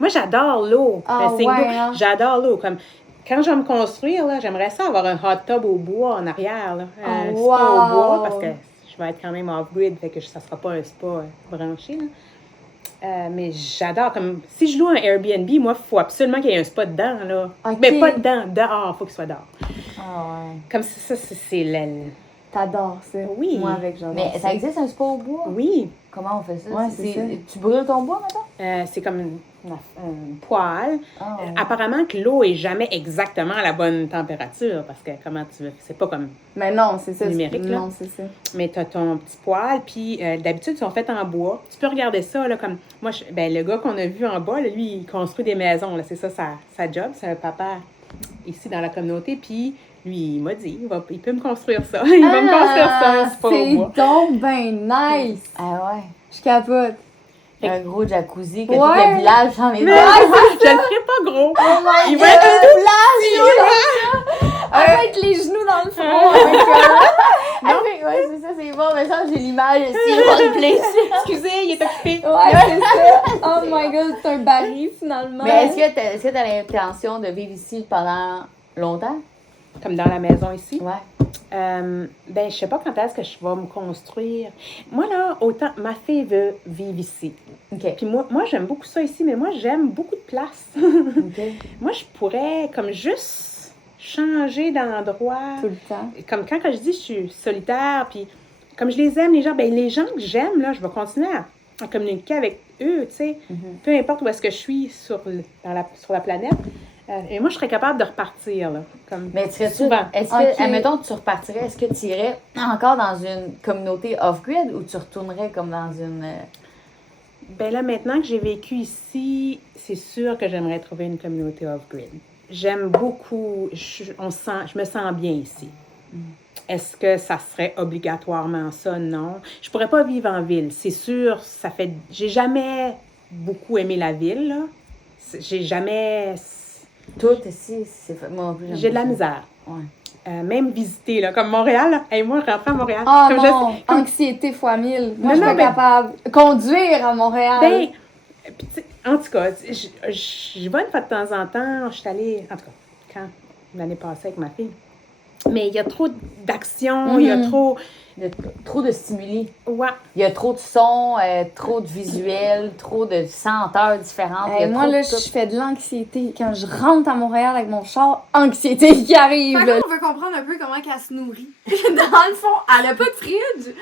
Moi, j'adore l'eau. Ah Le sink ouais, d'eau. hein? J'adore l'eau. Comme, quand je vais me construire, là, j'aimerais ça avoir un hot tub au bois en arrière. Là. Un Oh, spa wow! au bois, parce que je vais être quand même off-grid, fait que ça sera pas un spa branché. Là. Mais j'adore. Comme, si je loue un Airbnb, moi, il faut absolument qu'il y ait un spa dedans. Là. Ok. Mais pas dedans, dehors. Il faut qu'il soit dehors. Ah ouais. Comme ça, c'est T'adores ça. Oui. Moi avec j'adore Mais ça existe un spa au bois? Oui. Comment on fait ça? Ouais, c'est ça. Tu brûles ton bois, maintenant? C'est comme une poêle. Ah, ouais. Apparemment que l'eau est jamais exactement à la bonne température parce que comment tu veux, c'est pas comme Mais non, c'est ça. Numérique, là. Non, c'est ça. mais tu as ton petit poêle puis d'habitude ils sont faits en bois. Tu peux regarder ça là comme moi le gars qu'on a vu en bas là, lui il construit des maisons là, c'est ça sa job, c'est un papa ici dans la communauté puis lui il m'a dit il peut me construire ça. Il va me construire ça, un spa au bois. C'est donc ben nice! Ah ouais. Je capote. Un gros jacuzzi que Ouais. tout le village s'en est Mais dedans. je le ferai pas gros. Il va être Avec les genoux dans le front. Ouais, c'est ça, c'est bon. Mais ça, j'ai l'image ici. On le place. excusez, il est occupé. Ouais, c'est ça. Oh my god, c'est un baril finalement. Mais est-ce que t'as l'intention de vivre ici pendant longtemps? Comme dans la maison ici. Ouais. Ben, je sais pas quand est-ce que je vais me construire. Moi, là, autant, ma fille veut vivre ici. OK. Puis moi j'aime beaucoup ça ici, mais moi, j'aime beaucoup de place. OK. Moi, je pourrais, comme, juste changer d'endroit. Tout le temps. Comme quand je dis je suis solitaire, puis comme je les aime, les gens, ben les gens que j'aime, là, je vais continuer à communiquer avec eux, tu sais. Peu importe où est-ce que je suis sur la planète. Et moi, je serais capable de repartir, là. Comme Mais serais-tu, souvent. est-ce que, Ok. admettons, tu repartirais, est-ce que tu irais encore dans une communauté off-grid ou tu retournerais comme dans une... Ben là, maintenant que j'ai vécu ici, c'est sûr que j'aimerais trouver une communauté off-grid. J'aime beaucoup, je me sens bien ici. Est-ce que ça serait obligatoirement ça? Non. Je pourrais pas vivre en ville, c'est sûr. J'ai jamais beaucoup aimé la ville, là. J'ai jamais... Tout ici, c'est fait. Moi non plus, j'aime J'ai de la pas ça. misère. Ouais. Même visiter, là, comme Montréal. Là. Hey, moi, je rentre à Montréal. Oh Comme non, anxiété fois 1000. Moi, je suis Non, pas mais- capable. Conduire à Montréal. Ben, puis, tu sais, en tout cas, je vais une fois de temps en temps. Je suis allée, en tout cas, quand l'année passée avec ma fille. Mais il y a trop d'action, il y a trop... Il y a trop de stimuli. Ouais. Il y a trop de sons, trop de visuels, trop de senteurs différentes. Il y a Moi, trop là, de tout. je fais de l'anxiété. Quand je rentre à Montréal avec mon char, anxiété qui arrive. Fait qu'on veut comprendre un peu comment qu'elle se nourrit. Dans le fond, elle a pas de fridge.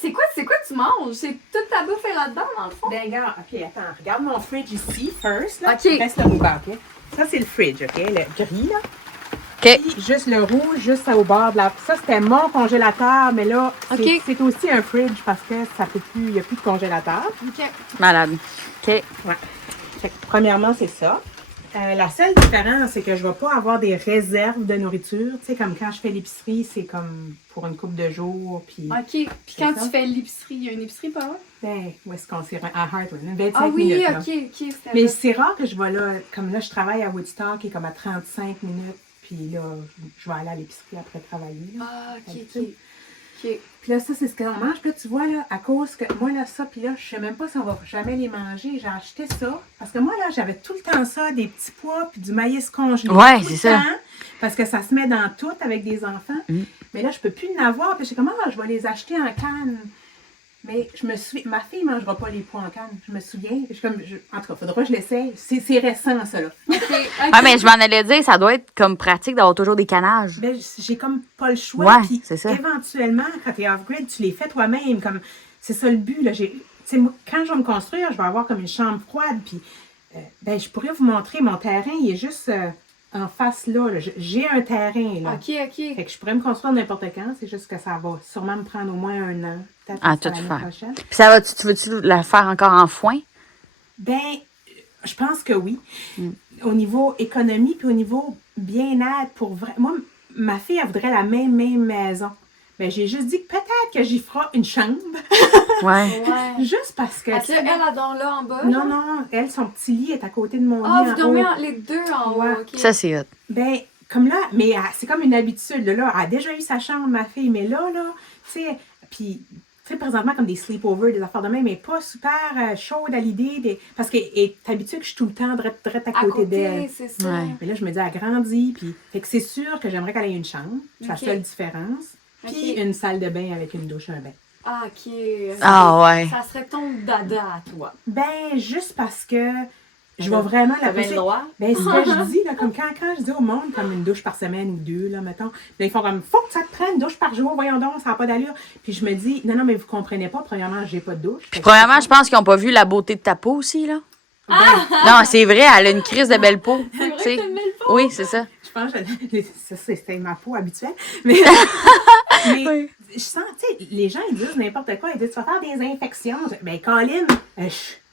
C'est quoi tu manges? C'est toute ta bouffe est là-dedans, dans le fond? Ben, regarde, OK, attends. Regarde mon fridge ici, first. Là. OK. Reste au bas, OK? Ça, c'est le fridge, OK? Le gris, là. OK. Puis, juste le rouge, juste au bord de la... Ça, c'était mon congélateur, mais là, OK. c'est aussi un fridge parce que ça peut plus... Il n'y a plus de congélateur. OK. Malade. OK. Ouais. Fait que, premièrement, c'est ça. La seule différence, c'est que je ne vais pas avoir des réserves de nourriture. Tu sais, comme quand je fais l'épicerie, c'est comme pour une couple de jours. Puis, OK. Puis quand ça. tu fais l'épicerie, il y a une épicerie pas loin? ben, où est-ce qu'on s'est... À Heartland, 25 Ah oui, minutes. là. OK, c'était Mais là. c'est rare que je vais là, comme là, je travaille à Woodstock, qui est comme à 35 minutes, puis là, je vais aller à l'épicerie après travailler. Là. Ah, OK, OK. D'habitude. OK. Puis là, ça, c'est ce que l'on mange. Puis là, tu vois, là, à cause que moi, là, ça, puis là, je sais même pas si on va jamais les manger. J'ai acheté ça. Parce que moi, là, j'avais tout le temps ça, des petits pois, puis du maïs congelé. Ouais, tout c'est le ça. temps, parce que ça se met dans tout avec des enfants. Mais là, je peux plus en avoir. Puis je sais comment, je vais les acheter en canne. Mais je me souviens, ma fille ne mangera pas les pois en canne. Je me souviens. En tout cas, il faudra que je l'essaye. C'est récent, ça, là. Ah, mais je m'en allais dire, ça doit être comme pratique d'avoir toujours des canages. Ben, j'ai comme pas le choix. Ouais, Puis c'est ça. éventuellement, quand tu es off-grid, tu les fais toi-même. Comme, c'est ça le but. Là. Tu sais, moi, quand je vais me construire, je vais avoir comme une chambre froide. Puis, ben, je pourrais vous montrer mon terrain. Il est juste en face là. J'ai un terrain. Là. OK, OK. Fait que je pourrais me construire n'importe quand. C'est juste que ça va sûrement me prendre au moins 1 an. Peut-être Ah, jusqu'à tout l'année faire. prochaine. Puis ça va, tu veux-tu la faire encore en foin? Ben, je pense que oui. Au niveau économie, puis au niveau bien-être, pour vrai. Moi, ma fille, elle voudrait la même maison. Ben, j'ai juste dit que peut-être que j'y ferai une chambre. Ouais. Ouais. Juste parce que. Parce que elle adore là en bas. Non, non, elle, son petit lit est à côté de mon Ah, lit. vous en dormez haut. les deux en Ouais. haut, OK. Ça, c'est hot. Ben, comme là, mais c'est comme une habitude. Là, elle a déjà eu sa chambre, ma fille, mais là, tu sais, puis, tu sais, présentement, comme des sleepovers, des affaires de même, mais pas super chaude à l'idée, parce qu'elle est habituée que je suis tout le temps direct à côté d'elle. c'est ça. Ouais. Mais là, je me dis, elle grandit, puis, fait que c'est sûr que j'aimerais qu'elle ait une chambre, c'est la Ok. seule différence, puis Ok. une salle de bain avec une douche, un bain. Ah, OK. Ah, ouais. Ça serait ton dada à toi. Ben, juste parce que je vais vraiment la T'as bien le pousser. droit. Ben, c'est ce que je dis, là, comme quand je dis au monde, comme une douche par semaine ou 2, là, mettons, là, ils font comme, faut que ça te prenne une douche par jour, voyons donc, ça n'a pas d'allure. Puis je me dis, non, mais vous comprenez pas, premièrement, j'ai pas de douche. Puis premièrement, je pense qu'ils n'ont pas vu la beauté de ta peau aussi, là. Non, c'est vrai, elle a une crise de belle peau. C'est vrai tu sais. que t'as une belle peau. Oui, c'est ça. Je pense que ça, c'était ma peau habituelle. Mais, mais Oui. je sens, tu sais, les gens, ils disent n'importe quoi, ils disent, tu vas faire des infections. Ben, Colin,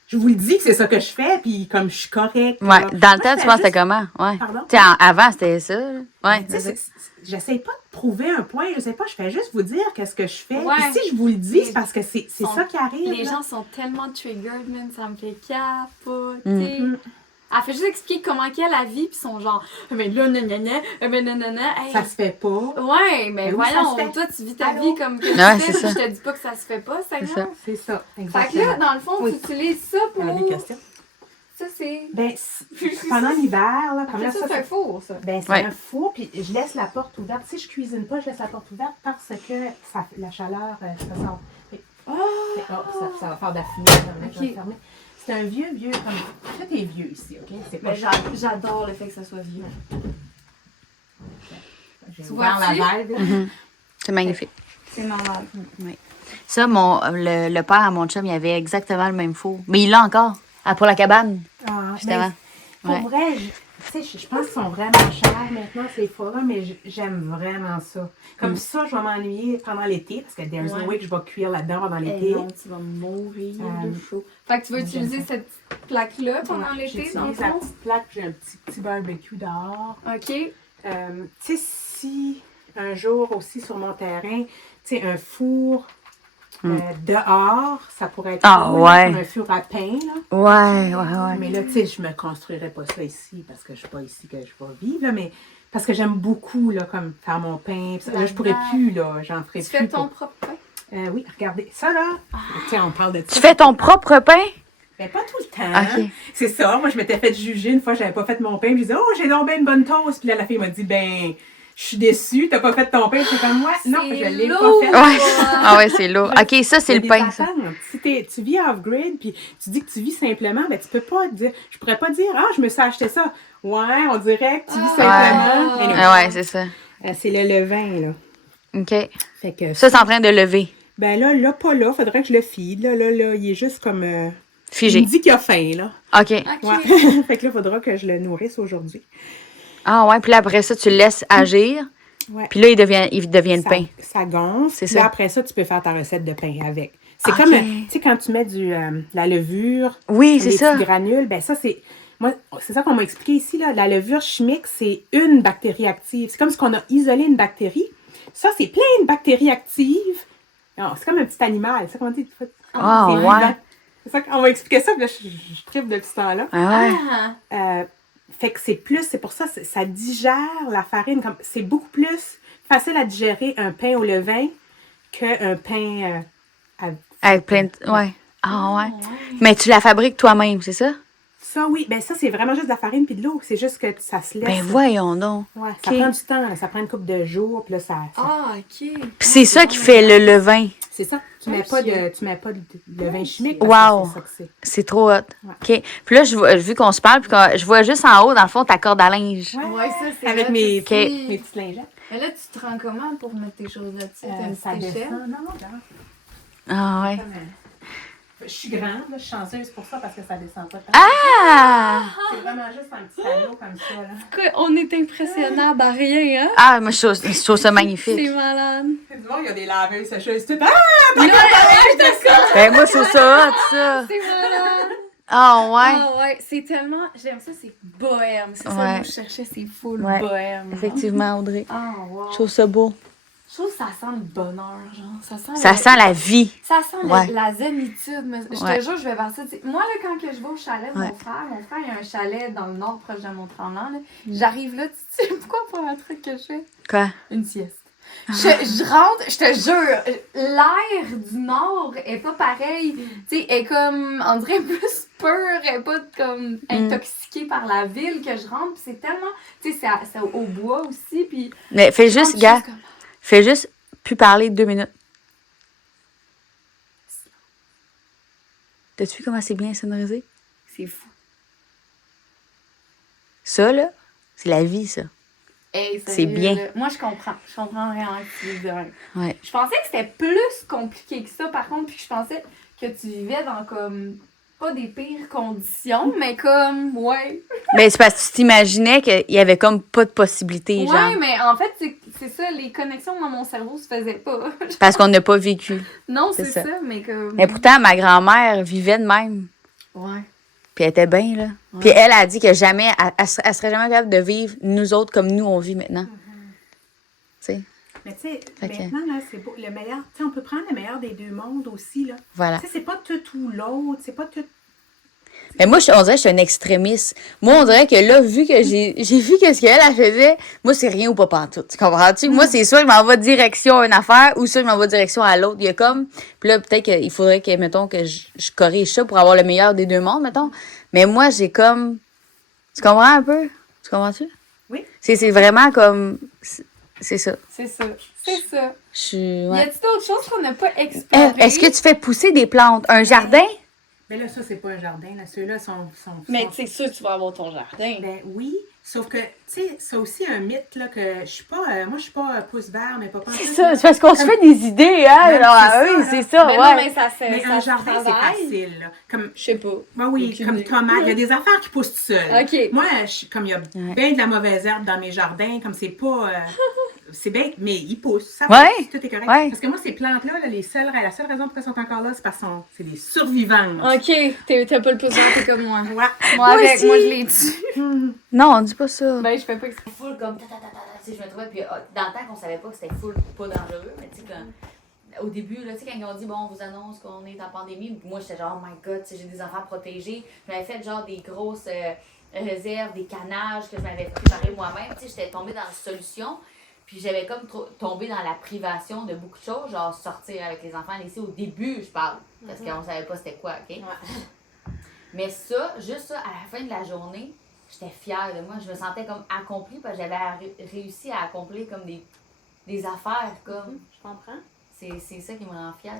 je vous le dis que c'est ça que je fais, puis comme je suis correcte. Ouais. là. Dans le Moi, temps, je tu fais penses c'était juste- comment? Ouais. Pardon? Tu sais, avant, c'était ça. là. Ouais. Tu sais, j'essaie pas de prouver un point, je sais pas, je fais juste vous dire qu'est-ce que je fais. Ouais. Puis si je vous le dis, c'est parce que c'est Sont- ça qui arrive. Les là. gens sont tellement triggered, man, ça me fait capoter. Mm. Elle fait juste expliquer comment qu'elle la vie, puis son genre, mais là, nanana, mais nanana, hey. Ça se fait pas. Ouais, mais Mais oui, ça voyons, se fait. toi, tu vis ta Allô? vie comme que tu Ouais, fais, c'est puis ça. je te dis pas que ça se fait pas, C'est Seigneur. ça. C'est ça, Fait que exactement. là, dans le fond, Oui. tu utilises ça pour... Elle a des questions? Ça, c'est... Ben, pendant l'hiver, là, comme là, ça, c'est un four, ça. ben, c'est Ouais. un four, puis je laisse la porte ouverte. Si je cuisine pas, je laisse la porte ouverte parce que la chaleur, ça sort. Ça va faire de la fumée. Je vais Ok. fermer. C'est un vieux, comme... Tout est vieux ici, OK? C'est pas Mais j'adore le fait que ça soit vieux. J'ai Tu ouvert la vois-tu? valve. là. C'est magnifique. C'est normal. Ça, le père à mon chum, il avait exactement le même four. Mais il l'a encore. Ah, pour la cabane, Ah, justement. Pour Ouais. vrai, je pense qu'ils sont vraiment chers maintenant, ces fours-là, mais j'aime vraiment ça. Comme ça, je vais m'ennuyer pendant l'été, parce que there's no Ouais. way que je vais cuire là-dedans pendant Eh l'été. non, tu vas mourir Euh, de chaud. Fait que tu vas utiliser cette petite plaque-là pendant Ouais, l'été, dans le j'utilise la fond? petite plaque, j'ai un petit barbecue dehors. OK. Tu sais, si un jour aussi sur mon terrain, tu sais, un four dehors, ça pourrait être cool, là, comme un four à pain. Là. Ouais. Mais là, tu sais, je me construirais pas ça ici parce que je suis pas ici que je vais vivre, là, mais parce que j'aime beaucoup, là, comme faire mon pain. Là, je pourrais plus, là, j'en ferais Tu plus. fais ton propre pain? Oui, regardez, ça, là, tu sais, on parle de ça. Tu fais ton propre pain? Ben, pas tout le temps. Ok. C'est ça. Moi, je m'étais fait juger une fois, j'avais pas fait mon pain. Puis je disais, oh, j'ai donc bien une bonne toast. Puis là, la fille m'a dit, ben, je suis déçue, t'as pas fait ton pain. C'est comme moi. Non, je l'ai pas fait. Ouais. Ah ouais, c'est lourd. OK, ça, c'est Il le y a des pain, ça. attentes. Si tu vis off-grid, puis tu dis que tu vis simplement, ben, tu peux pas dire, je pourrais pas dire, je me suis acheté ça. Ouais, on dirait que tu vis simplement. Mais non. Ah ouais, c'est ça. C'est le levain, là. OK. Fait que, Ça, c'est en train de lever. ben là, pas là. Faudrait que je le feed. Là, il est juste comme. Il Figé. me dit qu'il a faim, là. OK. Ouais. Fait que là, il faudra que je le nourrisse aujourd'hui. Ah ouais, puis là, après ça, tu le laisses agir. Ouais. Puis là, il devient le Ça- pain. Ça gonfle. C'est Puis ça. là, après ça, tu peux faire ta recette de pain avec. C'est Ok. comme, tu sais, quand tu mets la levure, Oui, c'est des ça. petits granules, ben ça, c'est... Moi, c'est ça qu'on m'a expliqué ici, là. La levure chimique, c'est une bactérie active. C'est comme si on a isolé une bactérie. Ça, c'est plein de bactéries actives. Non, c'est comme un petit animal. C'est ça qu'on dit. Ah, C'est ouais. vivant. C'est ça qu'on m'a expliqué ça, puis là, je tripe depuis ce temps-là. Ah ouais. Fait que c'est pour ça, ça digère la farine. C'est beaucoup plus facile à digérer un pain au levain qu'un pain Avec plein de... Ouais. Ah ouais. Mais tu la fabriques toi-même, c'est ça? Ça, oui. Ben ça, c'est vraiment juste de la farine puis de l'eau. C'est juste que ça se laisse. Ben voyons donc. Ouais, ça Ok. prend du temps. Là. Ça prend une couple de jours. Puis là, ça... OK. Puis c'est ça qui fait le levain. C'est ça. Tu mets pas de levain chimique. Wow. Parce que c'est ça que c'est. C'est trop hot. OK. Puis là, vu qu'on se parle, puis je vois juste en haut, dans le fond, ta corde à linge. Ouais, ça, c'est Avec hot mes aussi. petites lingettes. Mais là, tu te rends comment pour mettre tes choses là-dessus? T'as une Ça petite échelle? descend. Non, non. Ah ouais. Je suis grande, là, je suis chanceuse pour ça parce que ça descend pas tant. Ah! C'est vraiment juste un petit panneau comme ça. Là. On est impressionnable à rien, hein? Ah, moi, je trouve ça magnifique. C'est malade. C'est du monde, il y a des laveuses sécheuses, tout. Ah! Ben moi, je trouve ça hot, ça. C'est malade. Ah ouais. Ah ouais, c'est tellement... J'aime ça, c'est bohème. C'est ça Ouais. que je cherchais, c'est full Ouais. bohème. Effectivement, Audrey. Ah wow. Je trouve ça beau. Je trouve que ça sent le bonheur, genre. Ça sent la vie. Ça sent Ouais. la zénitude. Mais je Ouais. te jure, je vais faire ça. T'sais, moi, là, quand que je vais au chalet de Ouais. mon frère, il y a un chalet dans le nord, proche de Mont-Tremblant. Là. J'arrive là, tu sais pourquoi pas un truc que je fais? Quoi? Une sieste. Je rentre, je te jure, l'air du nord est pas pareil. Tu sais, est comme, on dirait plus pur, elle est pas comme intoxiquée par la ville que je rentre. Puis c'est tellement, tu sais, c'est au bois aussi. Puis Mais fais je juste, rentre gars, comme- fais juste plus parler 2 minutes. T'as-tu vu comment c'est bien sonorisé? C'est fou. Ça, là, c'est la vie, ça. Hey, C'est sérieux, bien. là. Moi, je comprends. Je comprends vraiment que tu vivais bien. Ouais. Je pensais que c'était plus compliqué que ça, par contre, puis je pensais que tu vivais dans comme pas des pires conditions, mais comme ouais. Ben, c'est parce que tu t'imaginais qu'il y avait comme pas de possibilité, genre. Ouais, mais en fait, c'est ça, les connexions dans mon cerveau se faisaient pas. Parce qu'on n'a pas vécu. Non, C'est c'est ça. ça, mais comme. Mais pourtant, ma grand-mère vivait de même. Ouais. Puis elle était bien, là. Puis elle a dit que jamais, elle serait jamais capable de vivre nous autres comme nous, on vit maintenant. Tu sais, Mais tu sais, Fait que- maintenant, là, c'est beau. Le meilleur, tu sais, on peut prendre le meilleur des deux mondes aussi, là. voilà. Tu sais, c'est pas tout ou l'autre, c'est pas tout. Mais moi, on dirait que je suis un extrémiste. Moi, on dirait que là, vu que j'ai vu que ce qu'elle faisait, moi, c'est rien ou pas pantoute. Tu comprends-tu? Moi, c'est soit je m'en vais direction à une affaire ou soit je m'en vais direction à l'autre. Il y a comme... Puis là, peut-être qu'il faudrait que, mettons, que je corrige ça pour avoir le meilleur des deux mondes, mettons. Mais moi, j'ai comme... Tu comprends un peu? Tu comprends-tu? Oui. C'est vraiment comme... C'est ça. C'est ça. C'est ça. Je suis... Y Ouais. a-t-il d'autres choses qu'on n'a pas explorées? Est-ce que tu fais pousser des plantes? Un jardin? Mais là, ça, c'est pas un jardin, là. Ceux-là sont Mais c'est sûr que tu vas avoir ton jardin. Ben oui, sauf que, tu sais, c'est aussi un mythe, là, que je suis pas... moi, je suis pas pouce vert, mais pas pantoute, C'est ça. là. C'est parce qu'on se fait des idées, hein? Même, Alors, c'est oui, ça, c'est là. ça, Mais ouais. non, mais ça se Mais ça un se jardin, c'est travaille. facile, là. Comme... Je sais pas. Ben oui, Aucune comme idée. tomates. Il y a des affaires qui poussent tout seules. OK. Moi, comme il y a bien de la mauvaise herbe dans mes jardins, comme c'est pas... c'est bien, mais ils poussent. Ça Ouais. pousse, tout est correct. Ouais. Parce que moi, ces plantes-là, là, la seule raison pourquoi elles sont encore là, c'est parce que c'est des survivantes. OK, t'as pas le pouce vert, t'es comme moi. Ouais. Moi, avec, aussi. moi, je l'ai tué. Non, dis pas ça. Ben, je fais pas exprès. Full comme ta ta ta ta ta. tu sais, je me trouvais, puis dans le temps qu'on savait pas que c'était full pas dangereux, mais tu sais, au début, là, tu sais, quand ils ont dit, bon, on vous annonce qu'on est en pandémie, moi, j'étais genre, oh my god, tu sais, j'ai des enfants protégés. Je m'avais fait genre des grosses réserves, des canages que je m'avais préparé moi-même. Tu sais, j'étais tombée dans la solution. Puis j'avais comme tombé dans la privation de beaucoup de choses, genre sortir avec les enfants lycée au début, je parle, parce qu'on savait pas c'était quoi, OK? Ouais. Mais ça, juste ça, à la fin de la journée, j'étais fière de moi. Je me sentais comme accomplie parce que j'avais réussi à accomplir comme des affaires, comme. Je comprends. C'est ça qui me rend fière.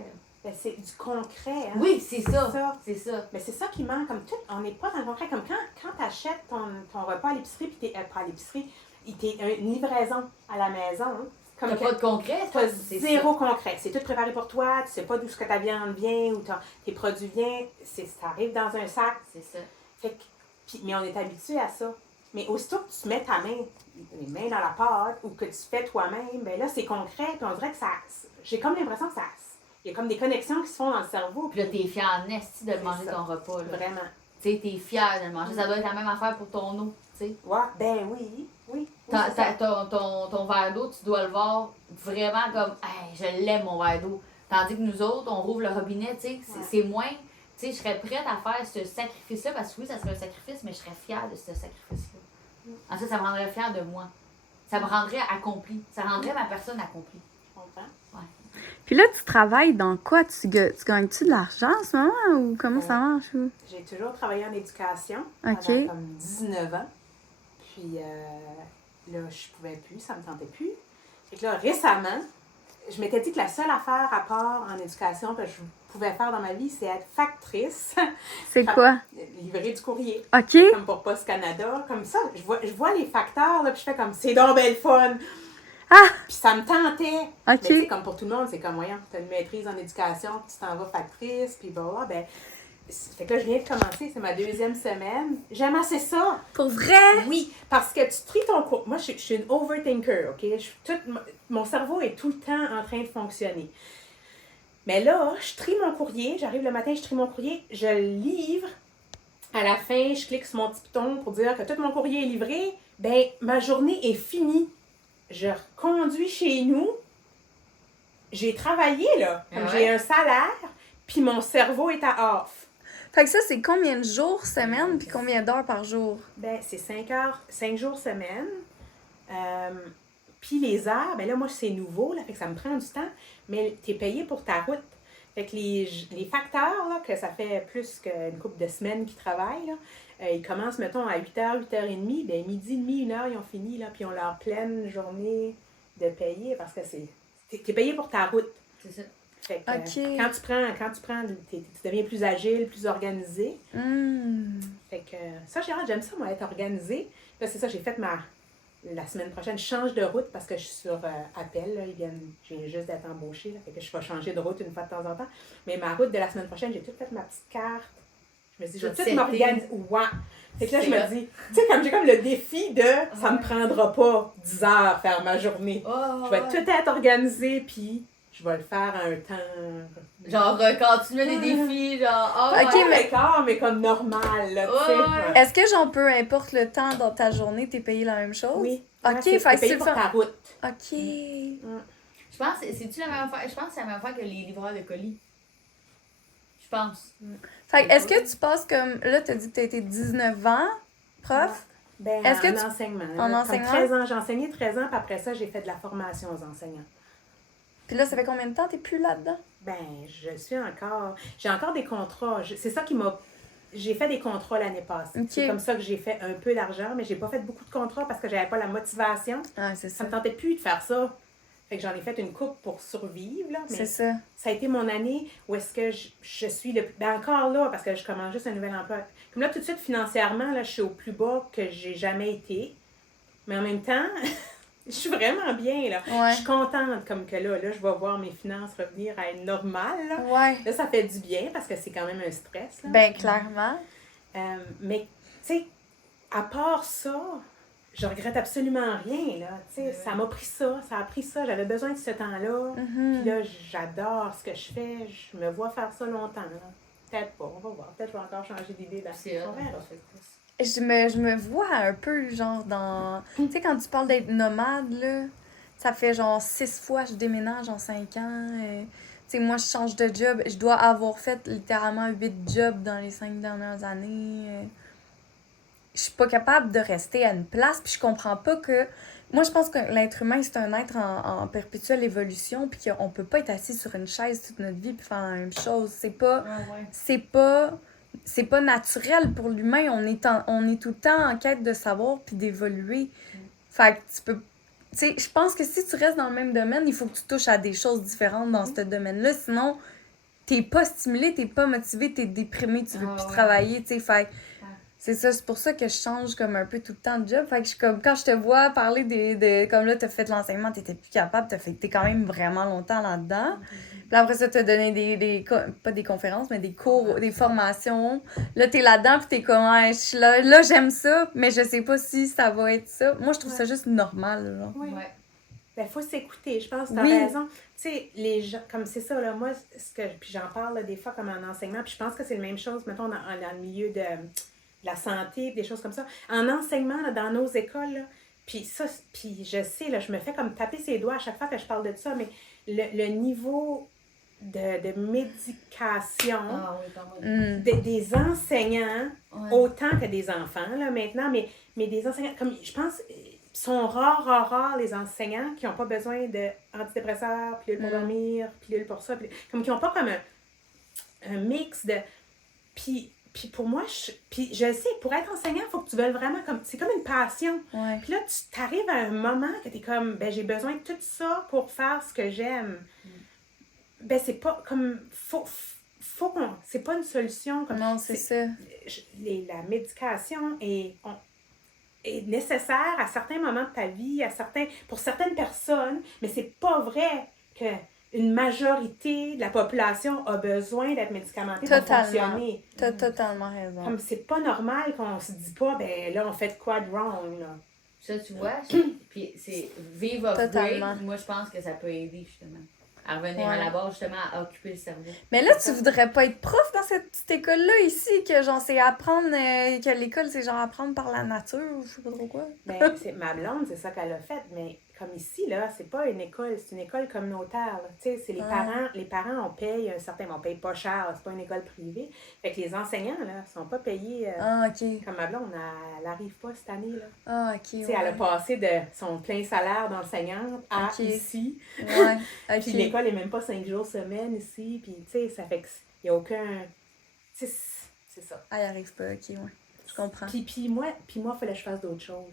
Ben, c'est du concret. Hein? Oui, c'est ça. C'est ça. Mais c'est ça qui manque. Comme tout, on n'est pas dans le concret. Comme quand tu achètes ton repas à l'épicerie, puis pas à l'épicerie, t'es une livraison à la maison. Hein? Comme T'as pas de concret, t'as c'est zéro concret. C'est tout préparé pour toi. Tu sais pas d'où ta viande vient ou tes produits viennent. Ça arrive dans un sac. C'est ça. Fait que, mais on est habitué à ça. Mais aussitôt que tu mets ta main, les mains dans la pâte ou que tu fais toi-même, ben là, c'est concret. Puis on dirait que ça. J'ai comme l'impression que ça. Il y a comme des connexions qui se font dans le cerveau. Puis là, t'es fière en esti de manger ça. ton repas. Là. Vraiment. Tu sais, t'es fière de le manger. Ça doit être la même affaire pour ton eau, tu sais. Ouais, ben oui. Oui. Ton verre d'eau, tu dois le voir vraiment comme, hey, je l'aime mon verre d'eau. Tandis que nous autres, on rouvre le robinet, tu sais, c'est moins. Tu sais, je serais prête à faire ce sacrifice-là, parce que oui, ça serait un sacrifice, mais je serais fière de ce sacrifice-là. Ensuite, ça me rendrait fière de moi. Ça me rendrait accomplie. Ça rendrait ma personne accomplie. Je comprends. Ouais. Puis là, tu travailles dans quoi? Tu gagnes-tu de l'argent en ce moment ou comment ça marche? Ou? J'ai toujours travaillé en éducation OK. pendant comme 19 ans. Puis là, je pouvais plus, ça me tentait plus. Et là, récemment, je m'étais dit que la seule affaire à part en éducation que je pouvais faire dans ma vie, c'est être factrice. C'est quoi? Livrer du courrier. OK. Comme pour Post Canada. Comme ça, je vois les facteurs, là, puis je fais comme, c'est donc belle fun. Ah! Puis ça me tentait. Mais OK. tu sais, comme pour tout le monde, c'est comme, voyons, tu as une maîtrise en éducation, puis tu t'en vas factrice, puis bah, ben. Fait que là, je viens de commencer, c'est ma 2e semaine. J'aime assez ça. Pour vrai? Oui, parce que tu tries ton cours. Moi, je suis une overthinker, OK? Mon cerveau est tout le temps en train de fonctionner. Mais là, je trie mon courrier. J'arrive le matin, je trie mon courrier. Je le livre. À la fin, je clique sur mon petit piton pour dire que tout mon courrier est livré. Ben, ma journée est finie. Je conduis chez nous. J'ai travaillé, là. Comme j'ai un salaire, puis mon cerveau est à off. Fait que ça, c'est combien de jours semaine puis combien d'heures par jour? Ben, c'est 5 jours semaine. Puis les heures, ben là, moi, c'est nouveau, là, fait que ça me prend du temps, mais t'es payé pour ta route. Fait que les facteurs, là, que ça fait plus qu'une couple de semaines qu'ils travaillent, là, ils commencent, mettons, à 8h, 8h30, ben midi et demi, 1h, ils ont fini, là, puis ils ont leur pleine journée de payer parce que t'es payé pour ta route. C'est ça. Fait que, OK. quand tu prends, tu deviens plus agile, plus organisé. Fait que ça, j'aime ça, moi, être organisée. Là, c'est ça, j'ai fait la semaine prochaine, je change de route parce que je suis sur appel. Là, j'ai juste d'être embauchée. Là, fait que je vais changer de route une fois de temps en temps. Mais ma route de la semaine prochaine, j'ai tout fait ma petite carte. Je me dis, je vais tout m'organiser. Ouais. Fait que là, je me dis, tu sais, comme j'ai comme le défi de ça me prendra pas 10 heures faire ma journée. Je vais tout être organisée, puis je vais le faire à un temps. Genre, quand tu mets des défis, genre, OK, Ouais, mais comme normal, là, tu sais. Est-ce que, genre, peu importe le temps dans ta journée, t'es payé la même chose? Oui. OK, Ouais, fait que c'est payé c'est pour ça. ta route. OK. Je pense, c'est-tu la même affaire? Je pense que c'est la même affaire que les livreurs de colis. Je pense. Fait que est-ce que tu passes comme... Là, t'as dit que t'as été 19 ans, prof? Ben, Est-ce que en enseignement. en Comme enseignement? 13 ans, j'ai enseigné 13 ans, puis après ça, j'ai fait de la formation aux enseignants. Puis là, ça fait combien de temps t'es plus là-dedans? Ben, j'ai encore des contrats. C'est ça qui m'a... J'ai fait des contrats l'année passée. OK. C'est comme ça que j'ai fait un peu d'argent, mais j'ai pas fait beaucoup de contrats parce que j'avais pas la motivation. Ah, c'est Ça ça. me tentait plus de faire ça. Fait que j'en ai fait une coupe pour survivre, là. Mais C'est ça. ça a été mon année où est-ce que je suis ben encore là, parce que je commence juste un nouvel emploi. Comme là, tout de suite, financièrement, là, je suis au plus bas que j'ai jamais été. Mais en même temps, je suis vraiment bien, là. Ouais. Je suis contente, comme que là, je vais voir mes finances revenir à être normales, là. Ouais. Là, ça fait du bien, parce que c'est quand même un stress, là. Ben, clairement. Mais, tu sais, à part ça, je regrette absolument rien, là. Tu sais, ça m'a pris ça, ça a pris ça. J'avais besoin de ce temps-là. Puis là, j'adore ce que je fais. Je me vois faire ça longtemps, là. Peut-être pas, on va voir. Peut-être que je vais encore changer d'idée. C'est On verra. je me vois un peu, genre, dans... Tu sais, quand tu parles d'être nomade, là, ça fait genre 6 fois que je déménage en 5 ans. Tu sais, moi, je change de job. Je dois avoir fait littéralement 8 jobs dans les 5 dernières années. Je suis pas capable de rester à une place, puis je comprends pas que... Moi, je pense que l'être humain, c'est un être en perpétuelle évolution, puis qu'on peut pas être assis sur une chaise toute notre vie puis faire la même chose. C'est pas naturel pour l'humain. On est tout le temps en quête de savoir puis d'évoluer. Fait que tu peux... Tu sais, je pense que si tu restes dans le même domaine, il faut que tu touches à des choses différentes dans ce domaine-là. Sinon, t'es pas stimulé, t'es pas motivé, t'es déprimé, tu veux plus travailler, tu sais. Fait c'est ça, c'est pour ça que je change comme un peu tout le temps de job. Fait que je suis comme, quand je te vois parler comme là, t'as fait l'enseignement, t'étais plus capable, t'es quand même vraiment longtemps là-dedans. Puis après ça, t'as donné pas des conférences, mais des cours, des formations. Là, t'es là-dedans, puis t'es comme, ouais, je suis là, j'aime ça, mais je sais pas si ça va être ça. Moi, je trouve ça juste normal, genre. Oui. Ouais. Ben, faut s'écouter, je pense que t'as Oui. raison. Tu sais, les gens, comme c'est ça, là, moi, puis j'en parle là, des fois comme en enseignement, puis je pense que c'est la même chose, mettons, dans le milieu de la santé, des choses comme ça. En enseignement, là, dans nos écoles, là, puis ça, puis je sais, là, je me fais comme taper ses doigts à chaque fois que je parle de ça, mais le niveau de médication des enseignants, autant que des enfants, là, maintenant, mais des enseignants, comme je pense, sont rares les enseignants qui n'ont pas besoin d'antidépresseurs, pilules pour dormir, pilules pour ça, comme qui n'ont pas comme un mix de... Puis pour moi, je sais, pour être enseignant, il faut que tu veuilles vraiment comme... C'est comme une passion. Ouais. Puis là, tu t'arrives à un moment que tu es comme, ben j'ai besoin de tout ça pour faire ce que j'aime. Ben c'est pas comme... Faut qu'on... C'est pas une solution. Comme, Non, c'est ça. La médication est nécessaire à certains moments de ta vie, pour certaines personnes, mais c'est pas vrai que une majorité de la population a besoin d'être médicamentée pour fonctionner. T'as totalement raison. Comme c'est pas normal qu'on se dit pas, ben là, on fait de quoi de wrong, là. Ça, tu vois, puis c'est vivre off Totalement. break, moi, je pense que ça peut aider, justement. À revenir à la base, justement, à occuper le cerveau. Mais là, tu voudrais pas être prof dans cette petite école-là ici, que genre c'est apprendre, que l'école c'est genre apprendre par la nature ou je sais pas trop quoi. Ben, c'est ma blonde, c'est ça qu'elle a fait, mais comme ici, là, c'est pas une école, c'est une école communautaire, là. Tu sais, c'est les parents, on paye un certain, on paye pas cher, là, c'est pas une école privée. Fait que les enseignants, là, sont pas payés, OK. comme ma blonde, elle arrive pas cette année, là. OK, Tu sais, elle a passé de son plein salaire d'enseignante à ici. Ouais, OK. Puis l'école est même pas 5 jours semaine ici, puis tu sais, ça fait qu'il y a aucun... Tu sais, c'est ça. Elle y arrive pas, OK, ouais. Je comprends. Puis moi, il fallait que je fasse d'autres choses.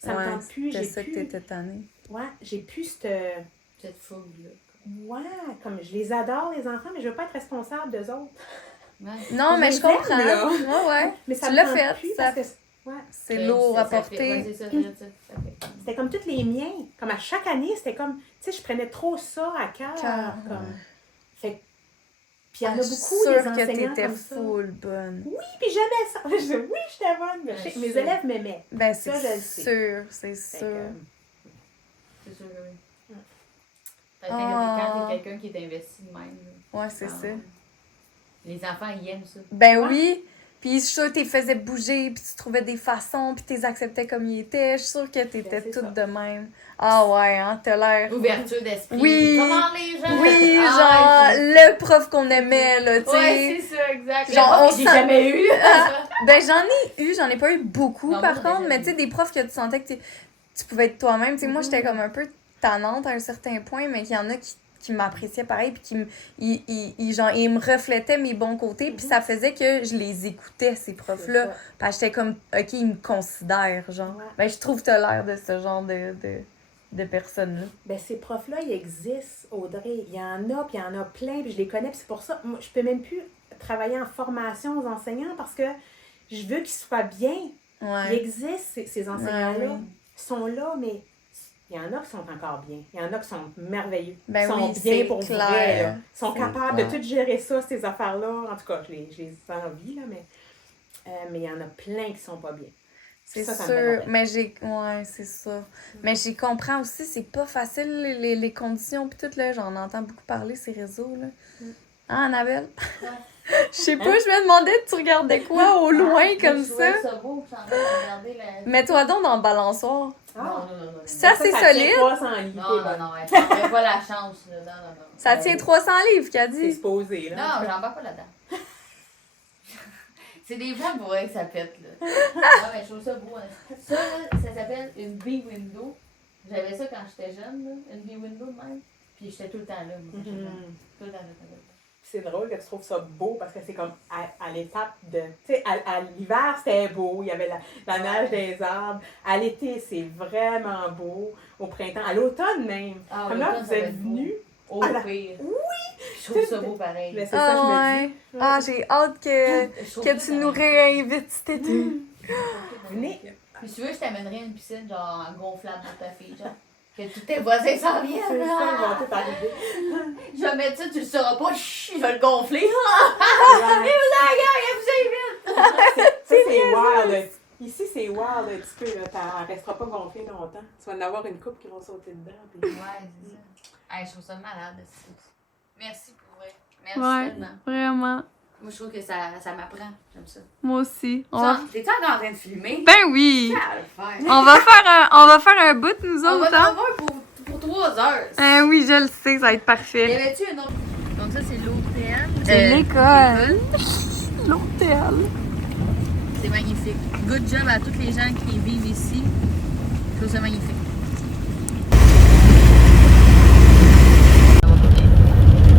Ça me tente plus, c'est ça que t'étais tannée. Ouais, j'ai plus Cette fougue-là. Ouais, comme je les adore, les enfants, mais je veux pas être responsable d'eux autres. Ouais. Non, mais je comprends. là. Ouais. Mais ça Tu me l'as tente fait, plus ça- parce que... Ouais. C'est lourd à Ça fait- porter. ouais, c'est ça fait. C'était comme tous les miens. Comme à chaque année, c'était comme... Tu sais, je prenais trop ça à cœur. Comme... Fait que- Puis il y en a beaucoup, des sûre que enseignants t'étais comme ça. full bonne. Oui, puis j'aimais ça. Oui, j'étais bonne. Mais Ouais, mes sûr. élèves m'aimaient. Ben, Ça, c'est je le sais. sûr, c'est Fait sûr. que, C'est sûr que oui. Ouais. Fait que quand t'es quelqu'un qui est investi de même, là, Ouais, c'est ça. les enfants, ils aiment ça. Ben Ouais. oui. Puis je suis sûre que tu faisais bouger, puis tu trouvais des façons, puis tu les acceptais comme ils étaient. Je suis sûre que t'étais Ben, c'est toute ça. de même. Ah ouais, hein, t'as l'air... Ouverture d'esprit. Oui. Comment les gens... Oui, Ah, genre, le prof qu'on aimait, là, tu sais. Ouais, c'est ça, exact. Genre, Le prof on que j'ai sent- jamais eu. Ben, j'en ai pas eu beaucoup, Non, par moi, contre, j'en ai mais eu. tu sais, des profs que tu sentais que tu pouvais être toi-même. Tu sais, moi, j'étais comme un peu tannante à un certain point, mais qu'il y en a qui m'appréciaient pareil, puis ils me reflétaient mes bons côtés, puis ça faisait que je les écoutais, ces profs-là. ça. Parce que j'étais comme, OK, ils me considèrent, genre. Ouais. Ben, je trouve que t'as l'air de ce genre de personne-là. Ben, ces profs-là, ils existent, Audrey. Il y en a, puis il y en a plein, puis je les connais, puis c'est pour ça, moi, je peux même plus travailler en formation aux enseignants parce que je veux qu'ils soient bien. Ils Ouais. existent, ces enseignants-là. Ouais, oui. Ils sont là, mais il y en a qui sont encore bien. Il y en a qui sont merveilleux. Ben Ils sont oui, bien c'est pour clair. vrai. Là. Ils sont C'est capables clair. de tout gérer ça, ces affaires-là. En tout cas, je les envie, là, mais il y en a plein qui sont pas bien. C'est Ça me fait de la sûr, peine. mais ouais, c'est ça. Mais j'y comprends aussi, c'est pas facile les conditions pis tout là, j'en entends beaucoup parler ces réseaux là. Hein, Annabelle? Je sais pas, je me demandais, tu regardais quoi au loin comme Je trouvais ça? ça beau, je suis en train de regarder la... Mets-toi donc dans le balançoire. Non. C'est assez Ça solide. tient 300 livres. Non, elle prendrait pas la chance, là. Non. Ça tient 300 livres, qu'a C'est dit. supposé, là. Non, j'en bats pas là-dedans. C'est des fois pour vrai que ça pète, là. Non, mais je trouve ça beau. Hein. Ça, là, ça s'appelle une B-window. J'avais ça quand j'étais jeune, là. Une B-window de même. Puis j'étais tout le temps là, moi, quand j'étais jeune. Tout le temps. C'est drôle que tu trouves ça beau parce que c'est comme à l'étape de. Tu sais, à l'hiver, c'était beau, il y avait la neige des arbres. À l'été, c'est vraiment beau. Au printemps, à l'automne même. Ah, Comme là, l'automne, vous ça va êtes être beau. venus. Au À la- pire. Oui! Je trouve ça beau pareil. Mais c'est ça, je me dis. Ah, j'ai hâte que tu nous réinvites cet été. Venez. Puis si tu veux, je t'amènerais une piscine, genre gonflable pour ta fille, genre. Que tous tes voisins s'en viennent. C'est ça, ils vont tout arriver. Je vais mettre ça, tu le sauras pas, chut, je vais le gonfler. Ouais. Et vous la gueule, elle vous invite. Ça, c'est wild. Ici, c'est wild un petit peu. Là. Tu resteras pas gonflé longtemps. Tu vas en avoir une couple qui vont sauter dedans. Puis... Ouais, c'est ça. Hey, je trouve ça malade. Merci pour vrai. Merci Ouais, tellement. vraiment. Moi, je trouve que ça m'apprend. J'aime ça. Moi aussi. T'es-tu encore en train de filmer? Ben oui! Calvaire. On va faire un bout, nous On va autres, t'en hein? avoir pour 3 heures. Ah oui, je le sais, ça va être Y parfait. avait-tu une autre? Donc ça, c'est l'hôtel. C'est l'école. L'hôtel. C'est magnifique. Good job à tous les gens qui vivent ici. Je trouve ça magnifique.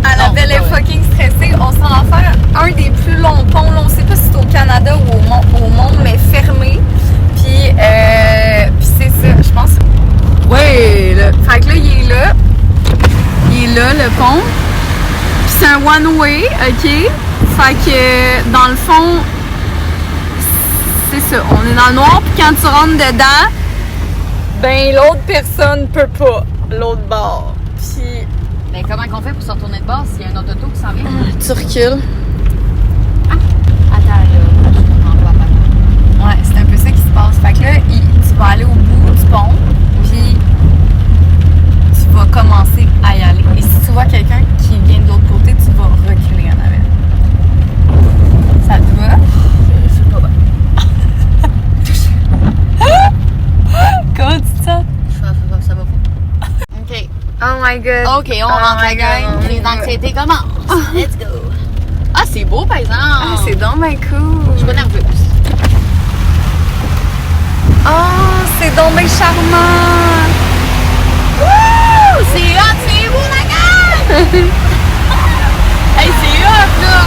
Annabelle est fucking stressée. On s'en va faire un des plus longs ponts. Là. On sait pas si c'est au Canada ou au monde, mais fermé. Puis c'est ça, je pense. Ouais, là. Fait que là, il est là. Il est là, le pont. Puis c'est un one-way, OK? Fait que, dans le fond, c'est ça. On est dans le noir. Puis quand tu rentres dedans, ben l'autre personne peut pas. L'autre bord. Puis... Mais comment qu'on fait pour se retourner de base s'il y a un autre auto qui s'en vient? Tu recules. Attends, là, je comprends pas. Ouais, c'est un peu ça qui se passe. Fait que là, tu vas aller au bout du pont, puis tu vas commencer à y aller. Et si tu vois quelqu'un qui vient de l'autre côté, tu vas reculer en avant. Ça te va? Je sais pas. Comment tu te sens? Ça va pas. OK. Oh my god. OK, on rentre la gang. God. Les anxiétés commencent. Let's go. Ah, c'est beau, par exemple. Ah, c'est donc bien Je cool. suis pas nerveuse. Oh, c'est donc bien charmant. Wouh! C'est hot, c'est beau, la gang! Hey, c'est hot, là!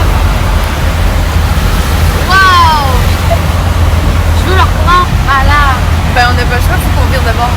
Wow! Je veux le reprendre à la... Ben, on n'a pas le choix, faut qu'on vire de bord.